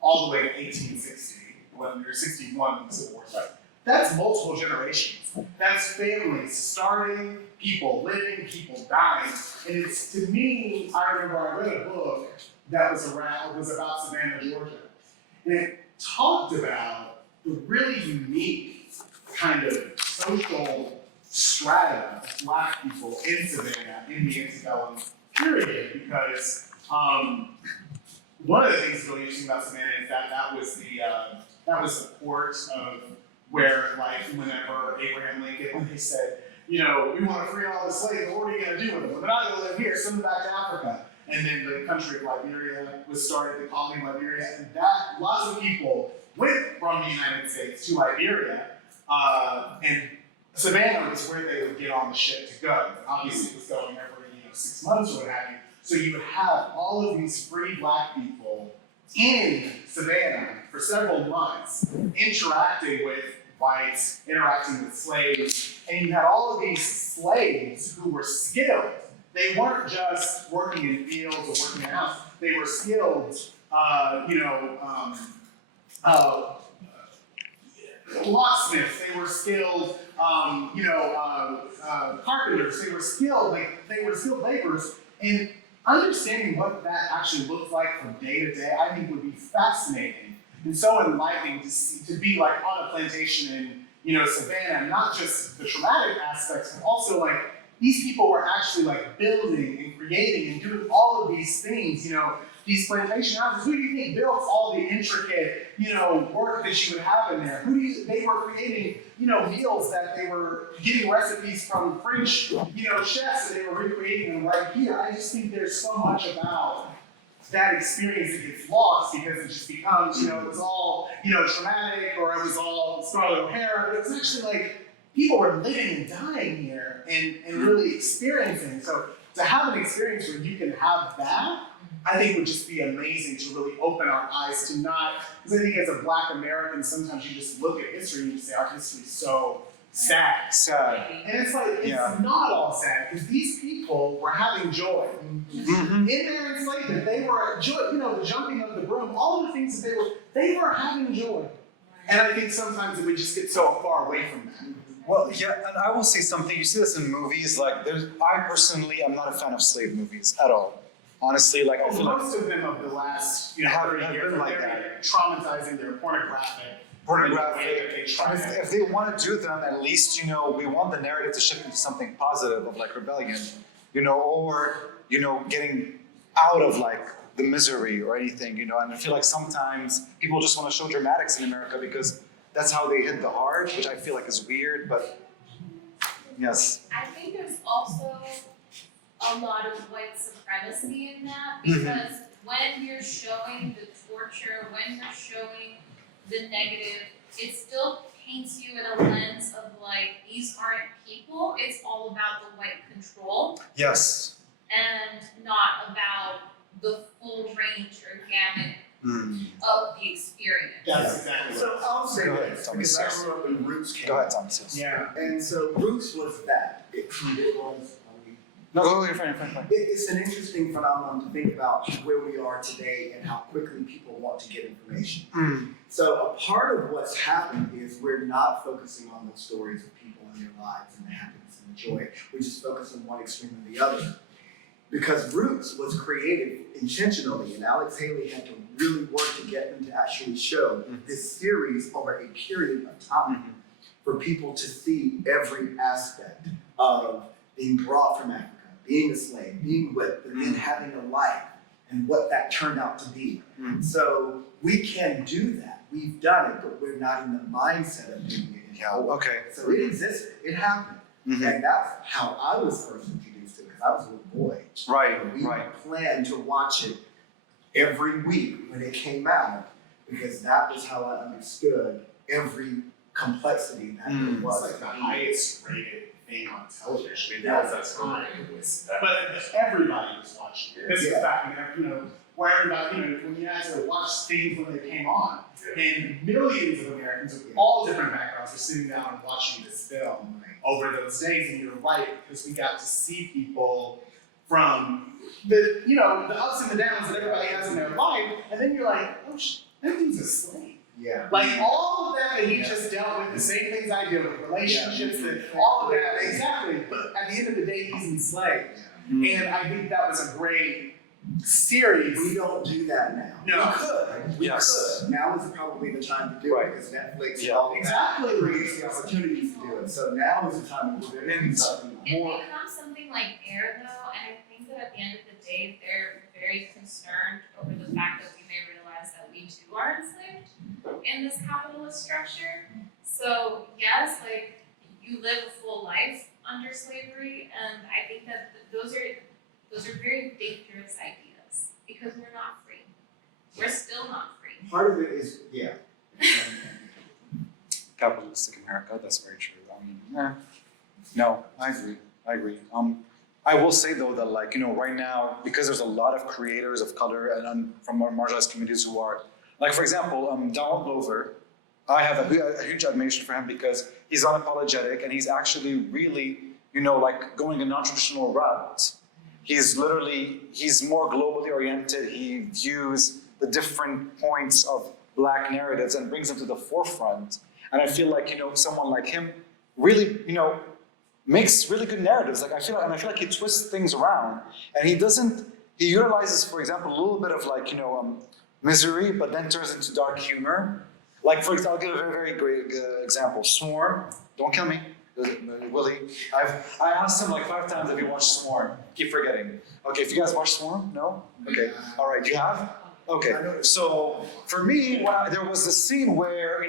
all the way to 1860, when we were 61 when the Civil War started. That's multiple generations. That's families starting, people living, people dying. And it's, to me, I remember I read a book that was about Savannah, Georgia. And it talked about the really unique kind of social strata of Black people in Savannah in the antebellum period, because one of the things really interesting about Savannah is that was the port of where, like, whenever Abraham Lincoln, when he said, we want to free all the slaves, but what are you going to do with them? Well, they're not going to live here, send them back to Africa. And then the country of Liberia was started, the colony of Liberia, and lots of people went from the United States to Liberia, and Savannah was where they would get on the ship to go. Obviously, it was going every 6 months or what have you. So you would have all of these free Black people in Savannah for several months, interacting with whites, interacting with slaves, and you had all of these slaves who were skilled. They weren't just working in fields or working in a house. They were skilled, locksmiths. They were skilled, carpenters. They were skilled laborers. And understanding what that actually looks like from day to day, I think would be fascinating and so enlightening to be like on a plantation in, Savannah, not just the traumatic aspects, but also like, these people were actually like building and creating and doing all of these things, you know, these plantation houses. Who do you think built all the intricate, you know, work that you would have in there? They were creating, you know, meals that they were getting recipes from French, you know, chefs, and they were recreating them right here. I just think there's so much about that experience that gets lost because it just becomes, you know, it was all, you know, traumatic, or it was all Scarlett O'Hara, but it was actually like people were living and dying here and really experiencing. So to have an experience where you can have that, I think would just be amazing to really open our eyes to not, because I think as a Black American, sometimes you just look at history and you say, our history is so sad. Sad. And it's like, it's not all sad, because these people were having joy. In their enslavement, they were joy, you know, the jumping of the broom, all the things that they were having joy. And I think sometimes we just get so far away from that. Well, yeah, and I will say something. You see this in movies. Like, I personally am not a fan of slave movies at all. Honestly, like, I feel most of them of the last, you know, 30 years been are like very that. traumatizing. They're pornographic. If they want to do them, at least, you know, we want the narrative to shift into something positive of like rebellion, you know, or, you know, getting out of like the misery or anything, you know. And I feel like sometimes people just want to show dramatics in America because that's how they hit the heart, which I feel like is weird, but yes. I think there's also a lot of white supremacy in that, because when you're showing the torture, when you're showing the negative, it still paints you in a lens of like, these aren't people, it's all about the white control. Yes. And not about the full range or gamut of the experience. That's exactly. So I'll say Go ahead, this, Thomas. because I grew up in Roots Camp. Go ahead, Thomas. Yeah. And so Roots was that. It was. No, go, you're fine. It's an interesting phenomenon to think about where we are today and how quickly people want to get information. So a part of what's happened is we're not focusing on the stories of people and their lives and the happiness and the joy. We just focus on one extreme or the other. Because Roots was created intentionally, and Alex Haley had to really work to get them to actually show this series over a period of time for people to see every aspect of being brought from Africa, being a slave, being whipped, and then having a life, and what that turned out to be. So we can do that. We've done it, but we're not in the mindset of doing it. Yeah, okay. So it existed. It happened. And that's how I was first introduced to it, because I was a little boy. Right, We right. planned to watch it every week when it came out, because that was how I understood every complexity that there It's was. like the highest rated thing on television. I mean, Yeah. that was that time. But everybody was watching it. This is back when, you know, where everybody, you know, when you had to watch things when they came on, and millions of Americans of all different backgrounds were sitting down and watching this film over those days. And you're right, because we got to see people from the, you know, the ups and the downs that everybody has in their life, and then you're like, oh, that dude's a slave. Yeah. Like all of that he just dealt with, the same things I deal with, relationships, and all of that, exactly. But at the end of the day, he's enslaved. And I think that was a great series. We don't do that now. No. We could. We could. Now is probably the time to do it, because Netflix Exactly. creates the opportunities to do it. So now is the time to do it. It becomes something like Air, though, and I think that at the end of the day, they're very concerned over the fact that we may realize that we too are enslaved in this capitalist structure. So yes, like, you live a full life under slavery, and I think that those are very dangerous ideas, because we're not free. We're still not free. Part of it is, Capitalistic America, that's very true. I mean, no, I agree. I will say though that, like, you know, right now, because there's a lot of creators of color and from our marginalized communities who are, like, for example, Donald Glover, I have a huge admiration for him because he's unapologetic and he's actually really, you know, like going a non-traditional route. He's more globally oriented. He views the different points of Black narratives and brings them to the forefront. And I feel like, you know, someone like him really, you know, makes really good narratives. Like, I feel like he twists things around, and he utilizes, for example, a little bit of, like, you know, misery, but then turns into dark humor. Like, for example, I'll give a very, very great example. Swarm, don't kill me. Willie. I asked him like 5 times if he watched Swarm. Keep forgetting. Okay, if you guys watched Swarm, no? Okay, all right, you have? Okay, so for me, there was a scene where,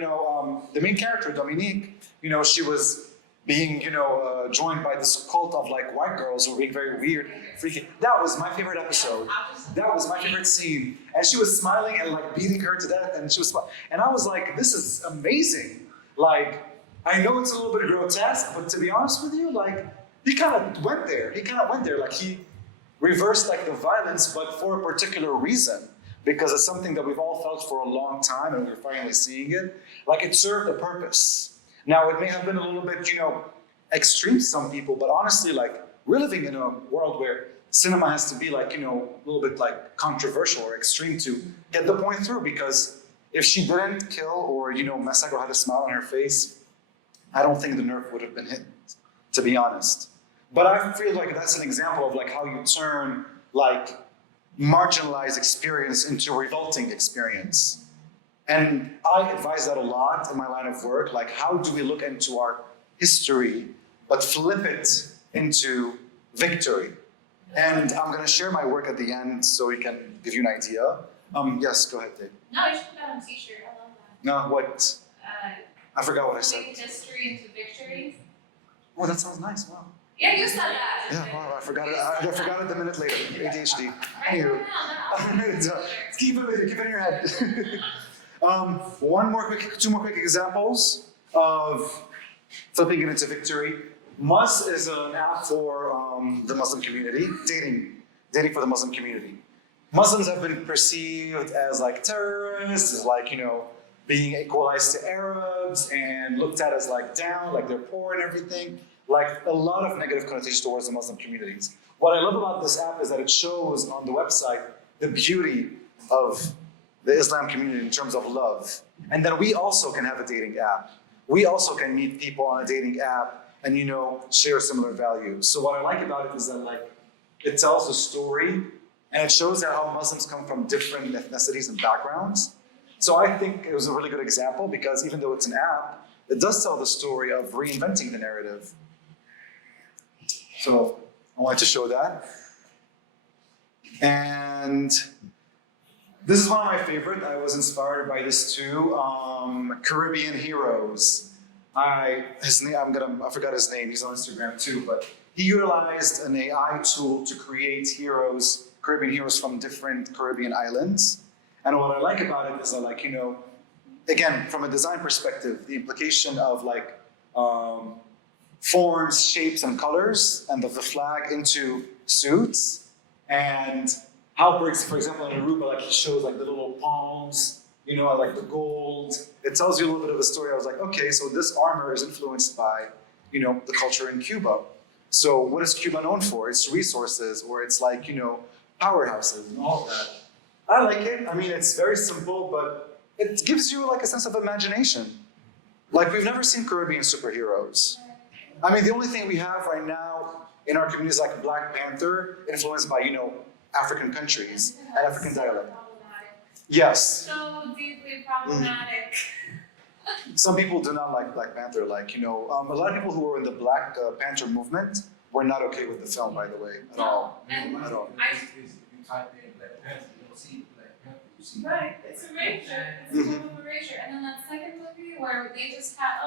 the main character, Dominique, she was being, joined by this cult of like white girls who were being very weird, freaky. That was my favorite episode. That was my favorite scene. And she was smiling and like beating her to death, and she was, and I was like, this is amazing. Like, I know it's a little bit grotesque, but to be honest with you, like, he kind of went there. Like, he reversed like the violence, but for a particular reason, because it's something that we've all felt for a long time, and we're finally seeing it. Like, it served a purpose. Now, it may have been a little bit, extreme to some people, but honestly, like, we're living in a world where cinema has to be like, a little bit like controversial or extreme to get the point through, because if she didn't kill or, Masako had a smile on her face, I don't think the nerve would have been hit, to be honest. But I feel like that's an example of like how you turn like marginalized experience into a revolting experience. And I advise that a lot in my line of work, like how do we look into our history, but flip it into victory? And I'm gonna share my work at the end so we can give you an idea. Yes, go ahead, Dave. No, you should put that on a t-shirt. I love that. No, what? I forgot what I said. Make history into victory. Oh, that sounds nice, wow. Yeah, you said that. Yeah, wow, I forgot it. I forgot it a minute later. ADHD. Anywho. Keep it in your head. Two more quick examples of flipping it into victory. Mus is an app for the Muslim community, dating for the Muslim community. Muslims have been perceived as like terrorists, as like, being equalized to Arabs and looked at as like down, like they're poor and everything. Like a lot of negative connotations towards the Muslim communities. What I love about this app is that it shows on the website the beauty of the Islam community in terms of love. And then we also can have a dating app. We also can meet people on a dating app and, share similar values. So what I like about it is that like, it tells a story and it shows that how Muslims come from different ethnicities and backgrounds. So I think it was a really good example because even though it's an app, it does tell the story of reinventing the narrative. So I wanted to show that. And this is one of my favorite. I was inspired by this too. Caribbean Heroes. I forgot his name. He's on Instagram too, but he utilized an AI tool to create heroes, Caribbean heroes from different Caribbean islands. And what I like about it is that, like, again, from a design perspective, the implication of like forms, shapes, and colors, and of the flag into suits, and how, for example, in Aruba, like, he shows like the little palms, like the gold. It tells you a little bit of a story. I was like, okay, so this armor is influenced by, the culture in Cuba. So what is Cuba known for? It's resources, or it's like, powerhouses and all of that. I like it. I mean, it's very simple, but it gives you like a sense of imagination. Like, we've never seen Caribbean superheroes. I mean, the only thing we have right now in our community is like Black Panther, influenced by, African countries and African dialect. Yes. So deeply problematic. Some people do not like Black Panther. Like, a lot of people who were in the Black Panther movement were not okay with the film, by the way, at all. At all. Right, it's erasure. It's a form of erasure. And then that second movie where they just had,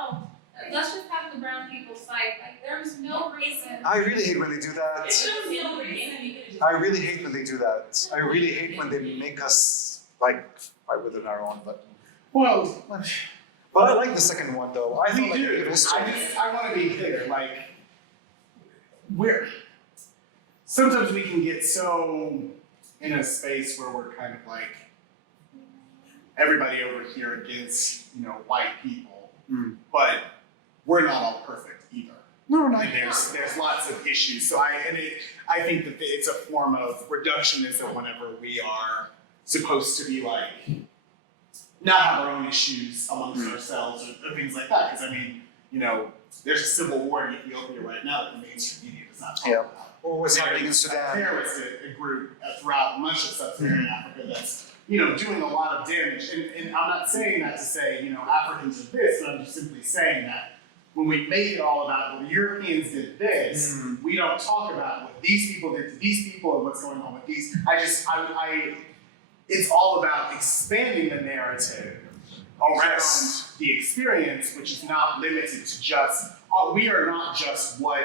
let's just have the brown people fight. Like, there was no reason. I really hate when they do that. There was no reason. I really hate when they do that. I really hate when they make us like fight within our own. But I like the second one though. I think I want to be clear. Like, sometimes we can get so in a space where we're kind of like everybody over here against white people, but we're not all perfect either. No, not. And there's lots of issues. So I think that it's a form of reductionism whenever we are supposed to be like not have our own issues amongst ourselves or things like that. Because I mean, there's a civil war in Ethiopia right now that the mainstream media does not talk about. Or what's happening in Sudan. Terrorist group throughout much of sub-Saharan Africa that's doing a lot of damage. And I'm not saying that to say Africans are this. I'm just simply saying that when we make it all about, well, the Europeans did this, we don't talk about what these people did to these people and what's going on with these. It's all about expanding the narrative around the experience, which is not limited to just, we are not just what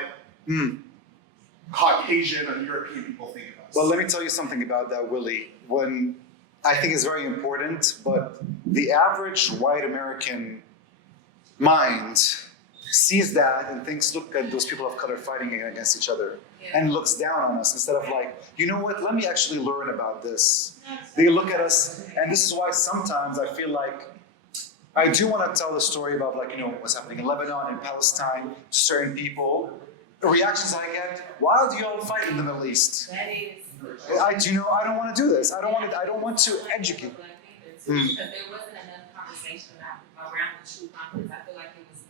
Caucasian or European people think of us. Well, let me tell you something about that, Willie. When I think it's very important, but the average white American mind sees that and thinks, look at those people of color fighting against each other, and looks down on us instead of like, you know what, let me actually learn about this. They look at us, and this is why sometimes I feel like I do want to tell the story about, like, you know, what's happening in Lebanon, in Palestine, to certain people. The reactions I get, why do you all fight in the Middle East? I don't want to do this. I don't want to educate. Because there wasn't enough conversation around the true conflicts. I feel like it was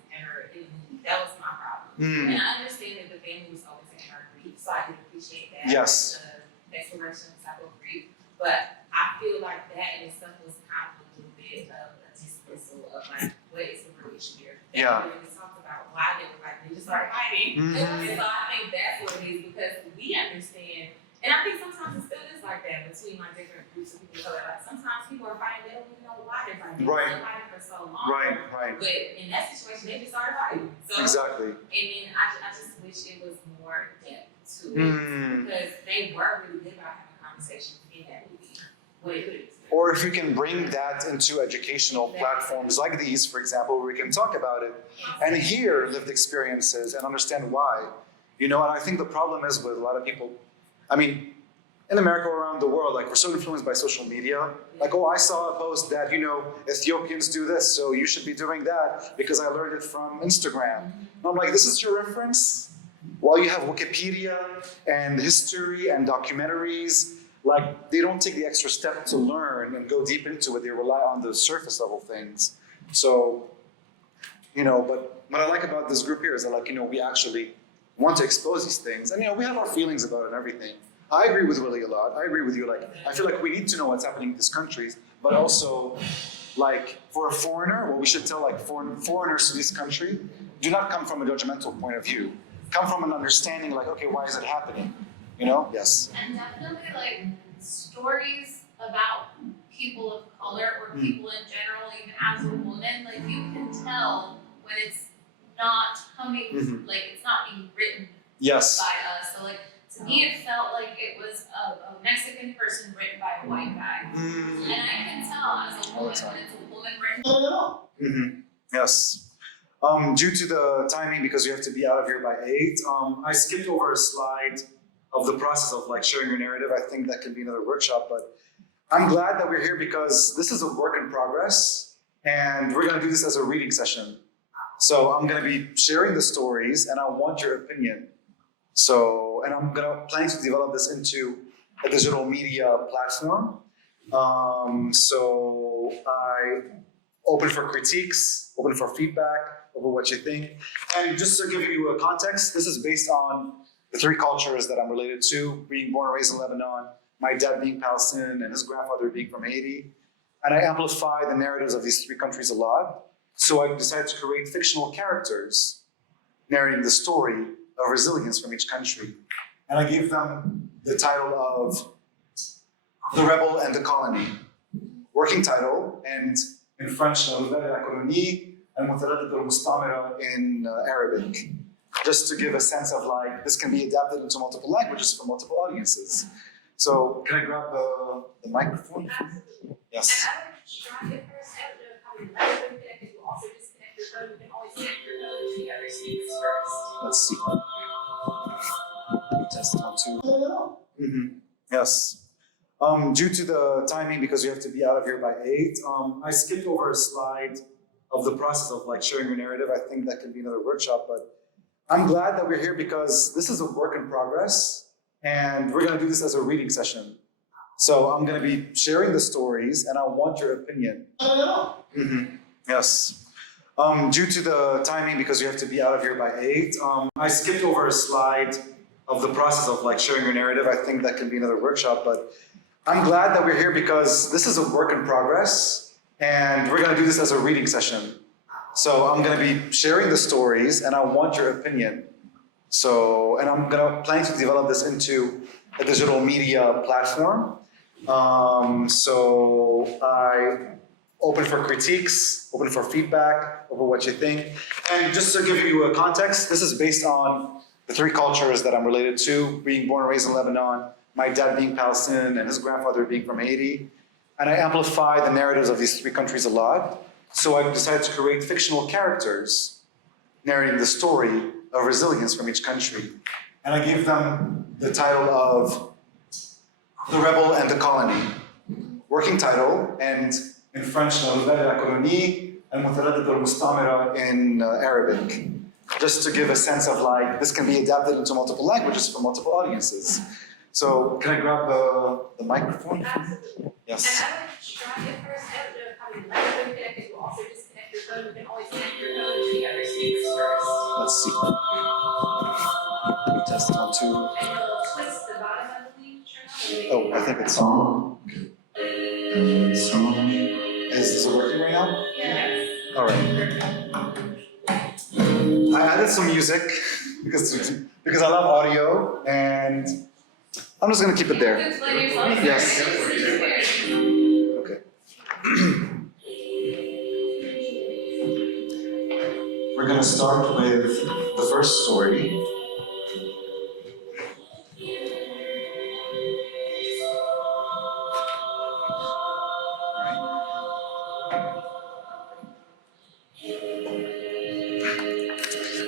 that was my problem. And I understand that the family was always in our grief, so I did appreciate that. Yes. The exploration type of grief. But I feel like that in itself was kind of a little bit of a dismissal of like, what is the real issue here? Yeah. And we talked about why they were like, they just started fighting. And so I think that's what it is, because we understand. And I think sometimes it still is like that between like different groups of people. Like sometimes people are fighting, they don't even know why they're fighting. Right. They've been fighting for so long. Right. But in that situation, they just started fighting. So, Exactly. And then I just wish it was more depth to it, because they were really good about having conversations in that movie. Or if you can bring that into educational platforms like these, for example, where we can talk about it and hear lived experiences and understand why. You know, and I think the problem is with a lot of people, I mean, in America or around the world, like, we're so influenced by social media. Like, oh, I saw a post that, you know, Ethiopians do this, so you should be doing that because I learned it from Instagram. And I'm like, this is your reference? While you have Wikipedia and history and documentaries, like, they don't take the extra step to learn and go deep into it. They rely on the surface level things. So, you know, but what I like about this group here is that, like, you know, we actually want to expose these things. And, you know, we have our feelings about it and everything. I agree with Willie a lot. I agree with you. Like, I feel like we need to know what's happening in these countries, but also, like, for a foreigner, what we should tell, like, foreigners to this country, do not come from a judgmental point of view. Come from an understanding, like, okay, why is it happening? You know? Yes. And definitely, like, stories about people of color or people in general, even as a woman, like, you can tell when it's not coming, like, it's not being written by us. So, like, to me, it felt like it was a Mexican person written by a white guy. And I can tell as a woman when it's a woman written. Yes. Due to the timing, because you have to be out of here by 8, I skipped over a slide of the process of, like, sharing your narrative. I think that could be another workshop, but I'm glad that we're here because this is a work in progress, and we're gonna do this as a reading session. So I'm gonna be sharing the stories, and I want your opinion. So, and I'm planning to develop this into a digital media platform. So I open for critiques, open for feedback over what you think. And just to give you a context, this is based on the 3 cultures that I'm related to, being born and raised in Lebanon, my dad being Palestinian and his grandfather being from Haiti. And I amplify the narratives of these 3 countries a lot. So I decided to create fictional characters narrating the story of resilience from each country. And I gave them the title of The Rebel and the Colony. Working title, and in French, La Rebelle et la Colonie, and Mutaraddid al-Mustamira in Arabic. Just to give a sense of, like, this can be adapted into multiple languages for multiple audiences. So can I grab the microphone? Yes. And I would try it first. I don't know how we let them connect. You also disconnect your phone. You can always connect your phone to the other speaks first. Let's see. Test 1, 2. Yes. Due to the timing, because you have to be out of here by 8, I skipped over a slide of the process of, like, sharing your narrative. I think that could be another workshop, but I'm glad that we're here because this is a work in progress, and we're gonna do this as a reading session. So I'm gonna be sharing the stories, and I want your opinion. Yes. Due to the timing, because you have to be out of here by 8, I skipped over a slide of the process of, like, sharing your narrative. I think that could be another workshop, but I'm glad that we're here because this is a work in progress, and we're gonna do this as a reading session. So I'm gonna be sharing the stories and I want your opinion. So, and I'm planning to develop this into a digital media platform. So I open for critiques, open for feedback over what you think. And just to give you a context, this is based on the three cultures that I'm related to, being born and raised in Lebanon, my dad being Palestinian and his grandfather being from Haiti. And I amplify the narratives of these three countries a lot. So I decided to create fictional characters narrating the story of resilience from each country. And I gave them the title of The Rebel and the Colony. Working title, and in French, La Nouvelle et la Colonie, Al-Mutaraddid al-Mustamira in Arabic. Just to give a sense of like, this can be adapted into multiple languages for multiple audiences. So can I grab the microphone? Absolutely. Yes. And I would try it first. I don't know how many lines are connected. You also disconnect your phone. You can always connect your phone to the other speakers first. Let's see. Test 1, 2. And you'll twist the bottom, I believe, turn on. Oh, I think it's on. It's on. Is it working right now? Yes. All right. I added some music because I love audio, and I'm just gonna keep it there. Yes. Okay. We're gonna start with the first story.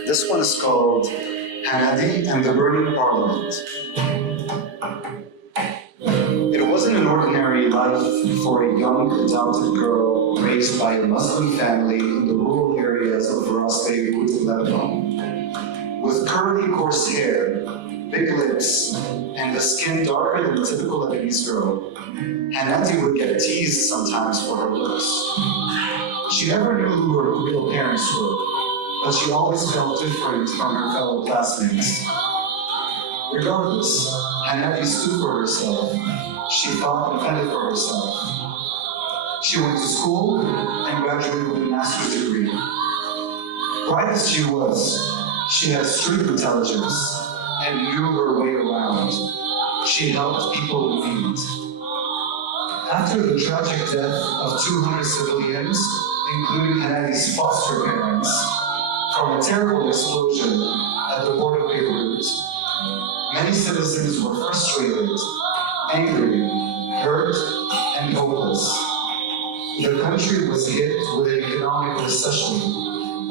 This one is called Hanadi and the Burning Parliament. It wasn't an ordinary life for a young adopted girl raised by a Muslim family in the rural areas of Ras Beirut in Lebanon. With curly, coarse hair, big lips, and a skin darker than a typical Lebanese girl, Hanadi would get teased sometimes for her looks. She never knew who her real parents were, but she always felt different from her fellow classmates. Regardless, Hanadi stood for herself. She thought and fended for herself. She went to school and graduated with a master's degree. Bright as she was, she had street intelligence and knew her way around. She helped people in need. After the tragic death of 200 civilians, including Hanadi's foster parents, from a terrible explosion at the port of Beirut, many citizens were frustrated, angry, hurt, and hopeless. The country was hit with an economic recession,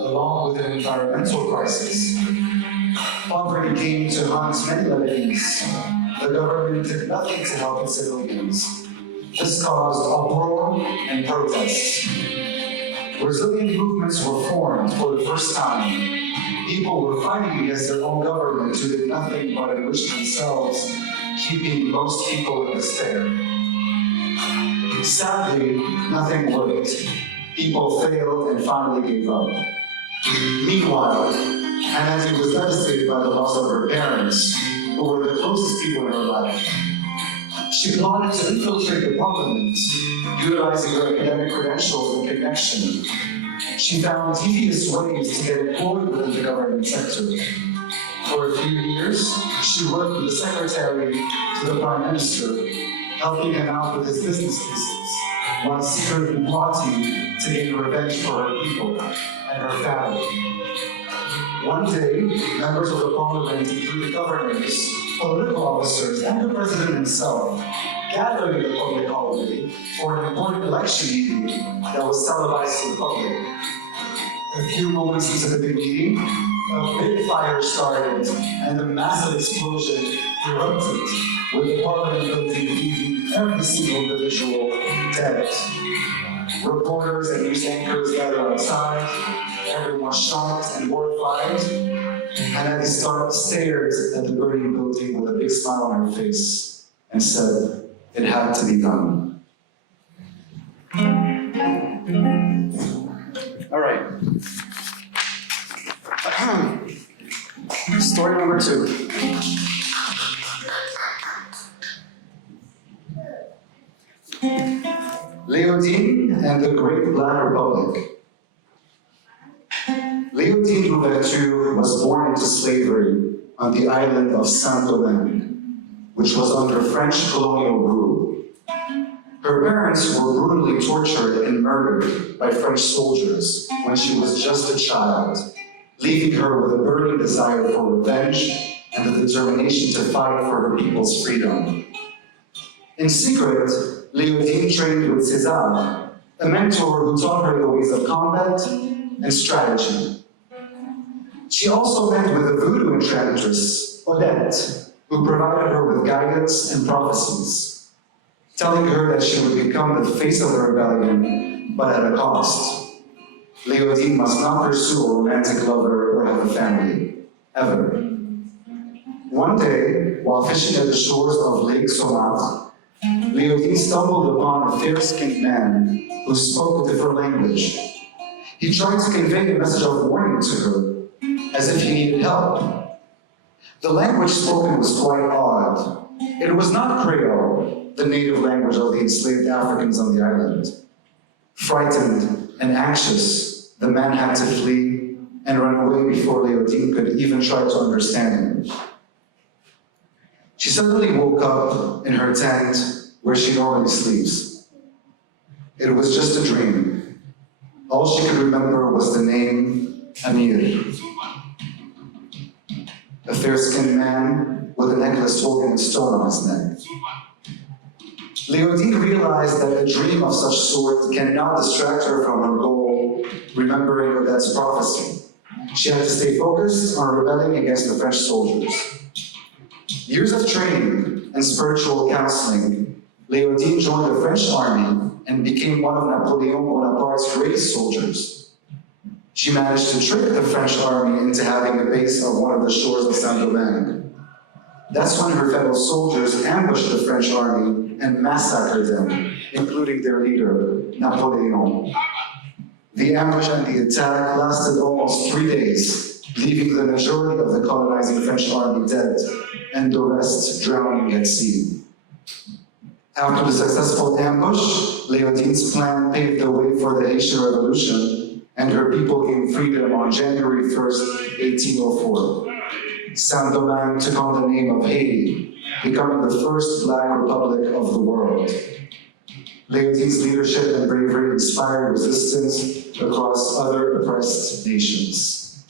along with an environmental crisis. Poverty came to haunt many Lebanese. The government did nothing to help its civilians. This caused uproar and protests. Resilient movements were formed for the first time. People were fighting against their own government who did nothing but enrich themselves, keeping most people in despair. Sadly, nothing worked. People failed and finally gave up. Meanwhile, Hanadi was devastated by the loss of her parents, who were the closest people in her life. She plotted to infiltrate the parliament, utilizing her academic credentials and connection. She found devious ways to get employed within the government sector. For a few years, she worked with the secretary to the prime minister, helping him out with his business cases, while secretly plotting to gain revenge for her people and her family. One day, members of the parliament, including governors, political officers, and the president himself, gathered in the public hallway for an important election meeting that was televised to the public. A few moments into the big meeting, a big fire started and a massive explosion erupted, with the parliament building leaving every single individual dead. Reporters and news anchors gathered outside, everyone shocked and horrified, and Hanadi stared at the burning building with a big smile on her face and said, "It had to be done." All right. Story number 2. Leodin and the Great Black Republic. Louverture was born into slavery on the island of Saint-Domingue, which was under French colonial rule. Her parents were brutally tortured and murdered by French soldiers when she was just a child, leaving her with a burning desire for revenge and the determination to fight for her people's freedom. In secret, Léodine trained with César, a mentor who taught her the ways of combat and strategy. She also met with a voodoo enchantress, Odette, who provided her with guidance and prophecies, telling her that she would become the face of the rebellion, but at a cost. Léodine must not pursue a romantic lover or have a family, ever. One day, while fishing at the shores of Lake Sommat, Léodine stumbled upon a fair-skinned man who spoke a different language. He tried to convey a message of warning to her, as if he needed help. The language spoken was quite odd. It was not Creole, the native language of the enslaved Africans on the island. Frightened and anxious, the man had to flee and run away before Léodine could even try to understand him. She suddenly woke up in her tent where she normally sleeps. It was just a dream. All she could remember was the name Amir. A fair-skinned man with a necklace holding a stone on his neck. Léodine realized that a dream of such sort cannot distract her from her goal, remembering Odette's prophecy. She had to stay focused on rebelling against the French soldiers. Years of training and spiritual counseling, Léodine joined the French army and became one of Napoleon Bonaparte's greatest soldiers. She managed to trick the French army into having a base on one of the shores of Saint-Domingue. That's when her fellow soldiers ambushed the French army and massacred them, including their leader, Napoleon. The ambush and the attack lasted almost 3 days, leaving the majority of the colonizing French army dead and the rest drowning at sea. After the successful ambush, Léodine's plan paved the way for the Haitian Revolution, and her people gained freedom on January 1st, 1804. Saint-Domingue took on the name of Haiti, becoming the first Black republic of the world. Léodine's leadership and bravery inspired resistance across other oppressed nations.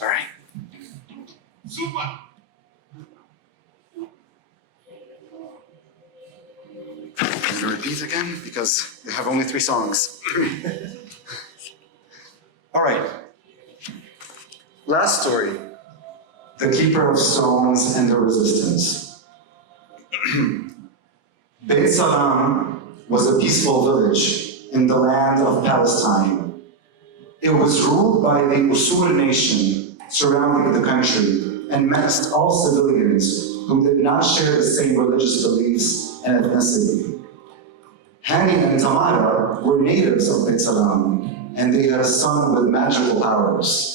All right. I'm gonna repeat again because we have only 3 songs. All right. Last story. The Keeper of Stones and the Resistance. Beit Salam was a peaceful village in the land of Palestine. It was ruled by the Usul nation surrounding the country and menaced all civilians who did not share the same religious beliefs and ethnicity. Hani and Tamara were natives of Beit Salam, and they had a son with magical powers.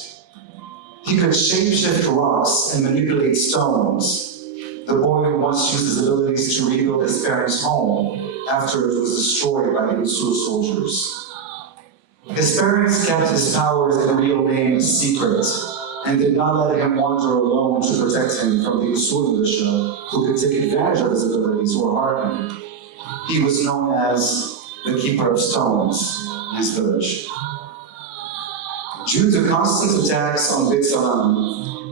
He could shapeshift rocks and manipulate stones. The boy once used his abilities to rebuild his parents' home after it was destroyed by the Usul soldiers. His parents kept his powers and real name a secret and did not let him wander alone to protect him from the Usul militia who could take advantage of his abilities or harm him. He was known as the Keeper of Stones in his village. Due to constant attacks on Beit Salam,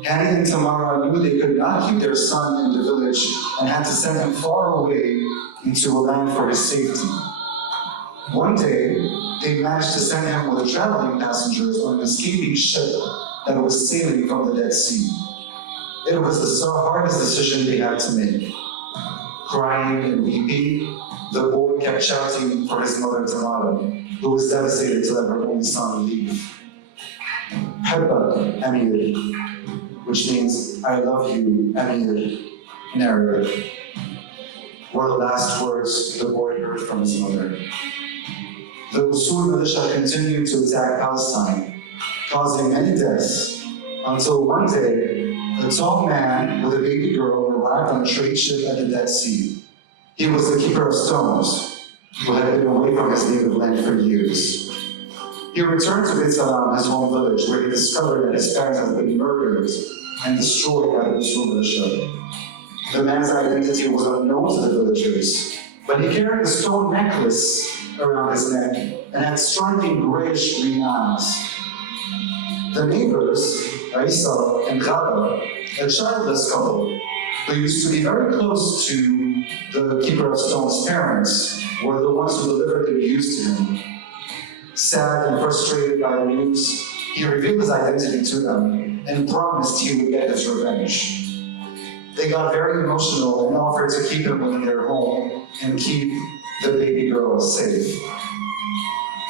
Hani and Tamara knew they could not keep their son in the village and had to send him far away into a land for his safety. One day, they managed to send him with traveling passengers on an escaping ship that was sailing from the Dead Sea. It was the hardest decision they had to make. Crying and weeping, the boy kept shouting for his mother Tamara, who was devastated to let her only son leave. Habba Amir, which means I love you, Amir, in Arabic, were the last words the boy heard from his mother. The Usul militia continued to attack Palestine, causing many deaths, until one day, a tall man with a baby girl arrived on a trade ship at the Dead Sea. He was the Keeper of Stones. who had been away from his native land for years. He returned to Beit Salam, his home village, where he discovered that his parents had been murdered and destroyed by the Muslim militia. The man's identity was unknown to the villagers, but he carried a stone necklace around his neck and had striking grayish-green eyes. The neighbors, Isa and Ghada, a childless couple who used to be very close to the Keeper of Stone's parents, were the ones who delivered the news to him. Sad and frustrated by the news, he revealed his identity to them and promised he would get his revenge. They got very emotional and offered to keep him in their home and keep the baby girl safe.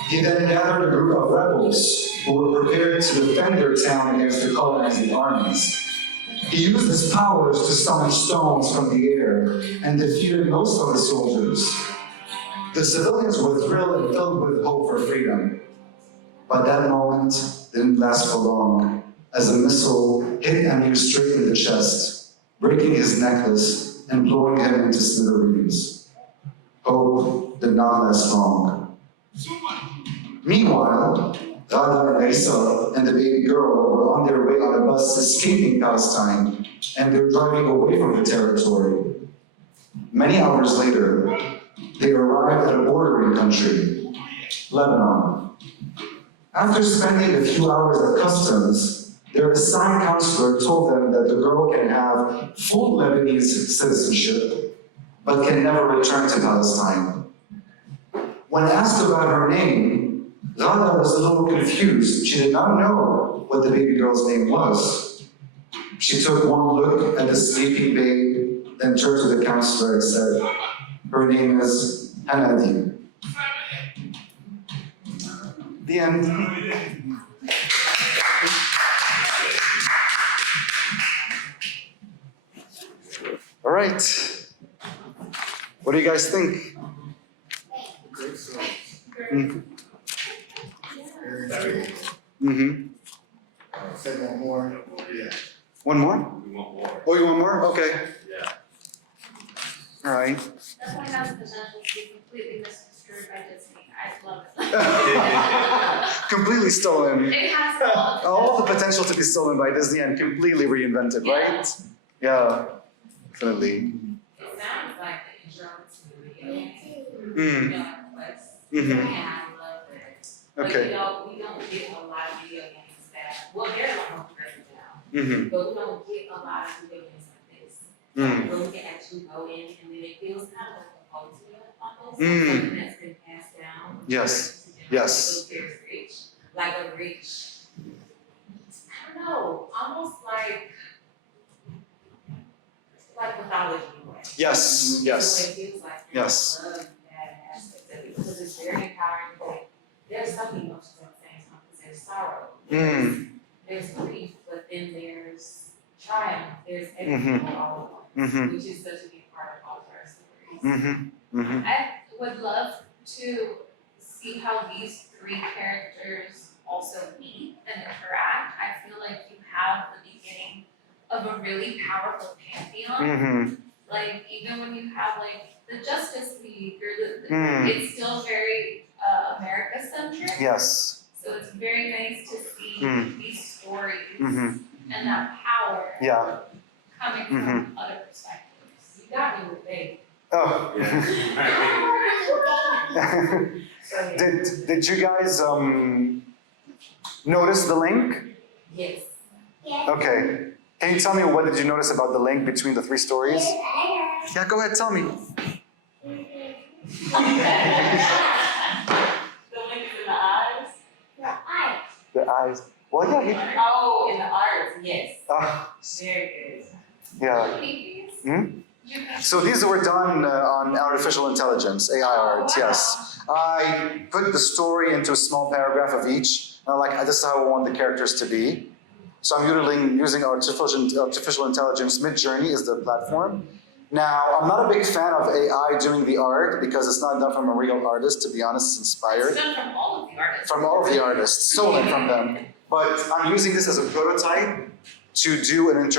He then gathered a group of rebels who were prepared to defend their town against the colonizing armies. He used his powers to summon stones from the air and defeated most of the soldiers. The civilians were thrilled and filled with hope for freedom. But that moment didn't last for long, as a missile hit Amir straight in the chest, breaking his necklace and blowing him into smithereens. Hope did not last long. Meanwhile, Ghada and Isa and the baby girl were on their way on a bus escaping Palestine, and they were driving away from the territory. Many hours later, they arrived at a bordering country, Lebanon. After spending a few hours at customs, their assigned counselor told them that the girl can have full Lebanese citizenship, but can never return to Palestine. When asked about her name, Ghada was a little confused. She did not know what the baby girl's name was. She took one look at the sleeping babe, then turned to the counselor and said, "Her name is Hanadi." The end. All right. What do you guys think? Mm-hmm. Say one more. Yeah. One more? We want more. Oh, you want more? Okay. Yeah. All right. That's why it has the potential to be completely misconstrued by Disney. I love it. Completely stolen. It has All the potential to be stolen by Disney and completely reinvented, right? Yeah, definitely. It sounds like the intro to the video. Mm. And Mm-hmm. I love it. But Okay. we don't get a lot of video games that, well, there's a lot of present now. Mm-hmm. But we don't get a lot of video games like this. Mm. Where we can actually go in and then it feels kind of like a ultimate almost. Mm. Something that's been passed down. Yes. Like Yes. those very rich. Like a rich, I don't know, almost like mythology. in a way. Yes. Yes. That's what it feels like. Yes. I love that aspect of it because it's very empowering. Like, there's some emotions at the same time because there's sorrow. Mm. There's grief, but then there's triumph. There's Mhm. everything all at once, Mhm. which is such a big part of all of our stories. Mm-hmm. Mm-hmm. I would love to see how these three characters also meet and interact. I feel like you have the beginning of a really powerful pantheon. Mm-hmm. Like even when you have like the Justice League or Mm. it's still very America centric. Yes. So it's very nice to see Mm. these stories Mm-hmm. and that power Yeah. coming from other perspectives. You got me with faith. Oh. Did you guys notice the link? Yes. Okay. Can you tell me what did you notice about the link between the three stories? Yeah, go ahead, tell me. The link is in the eyes. The eyes. Well, yeah. Oh, in the arts, yes. He, Very yeah. Babies? Hmm? So these were done on artificial intelligence, AI art, yes. I put the story into a small paragraph of each. And I'm like, this is how I want the characters to be. So I'm using artificial intelligence. Midjourney is the platform. Now, I'm not a big fan of AI doing the art because it's not done from a real artist, to be honest, it's inspired. It's done from all of the artists. From all of the artists, stolen from them. But I'm using this as a prototype to do an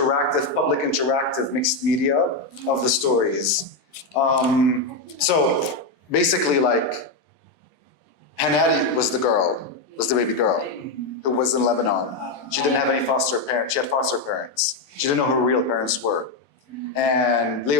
public interactive mixed media of the stories. So basically like Hanadi was the baby girl who was in Lebanon. She didn't have any foster parents. She had foster parents. She didn't know who her real parents were. And Leo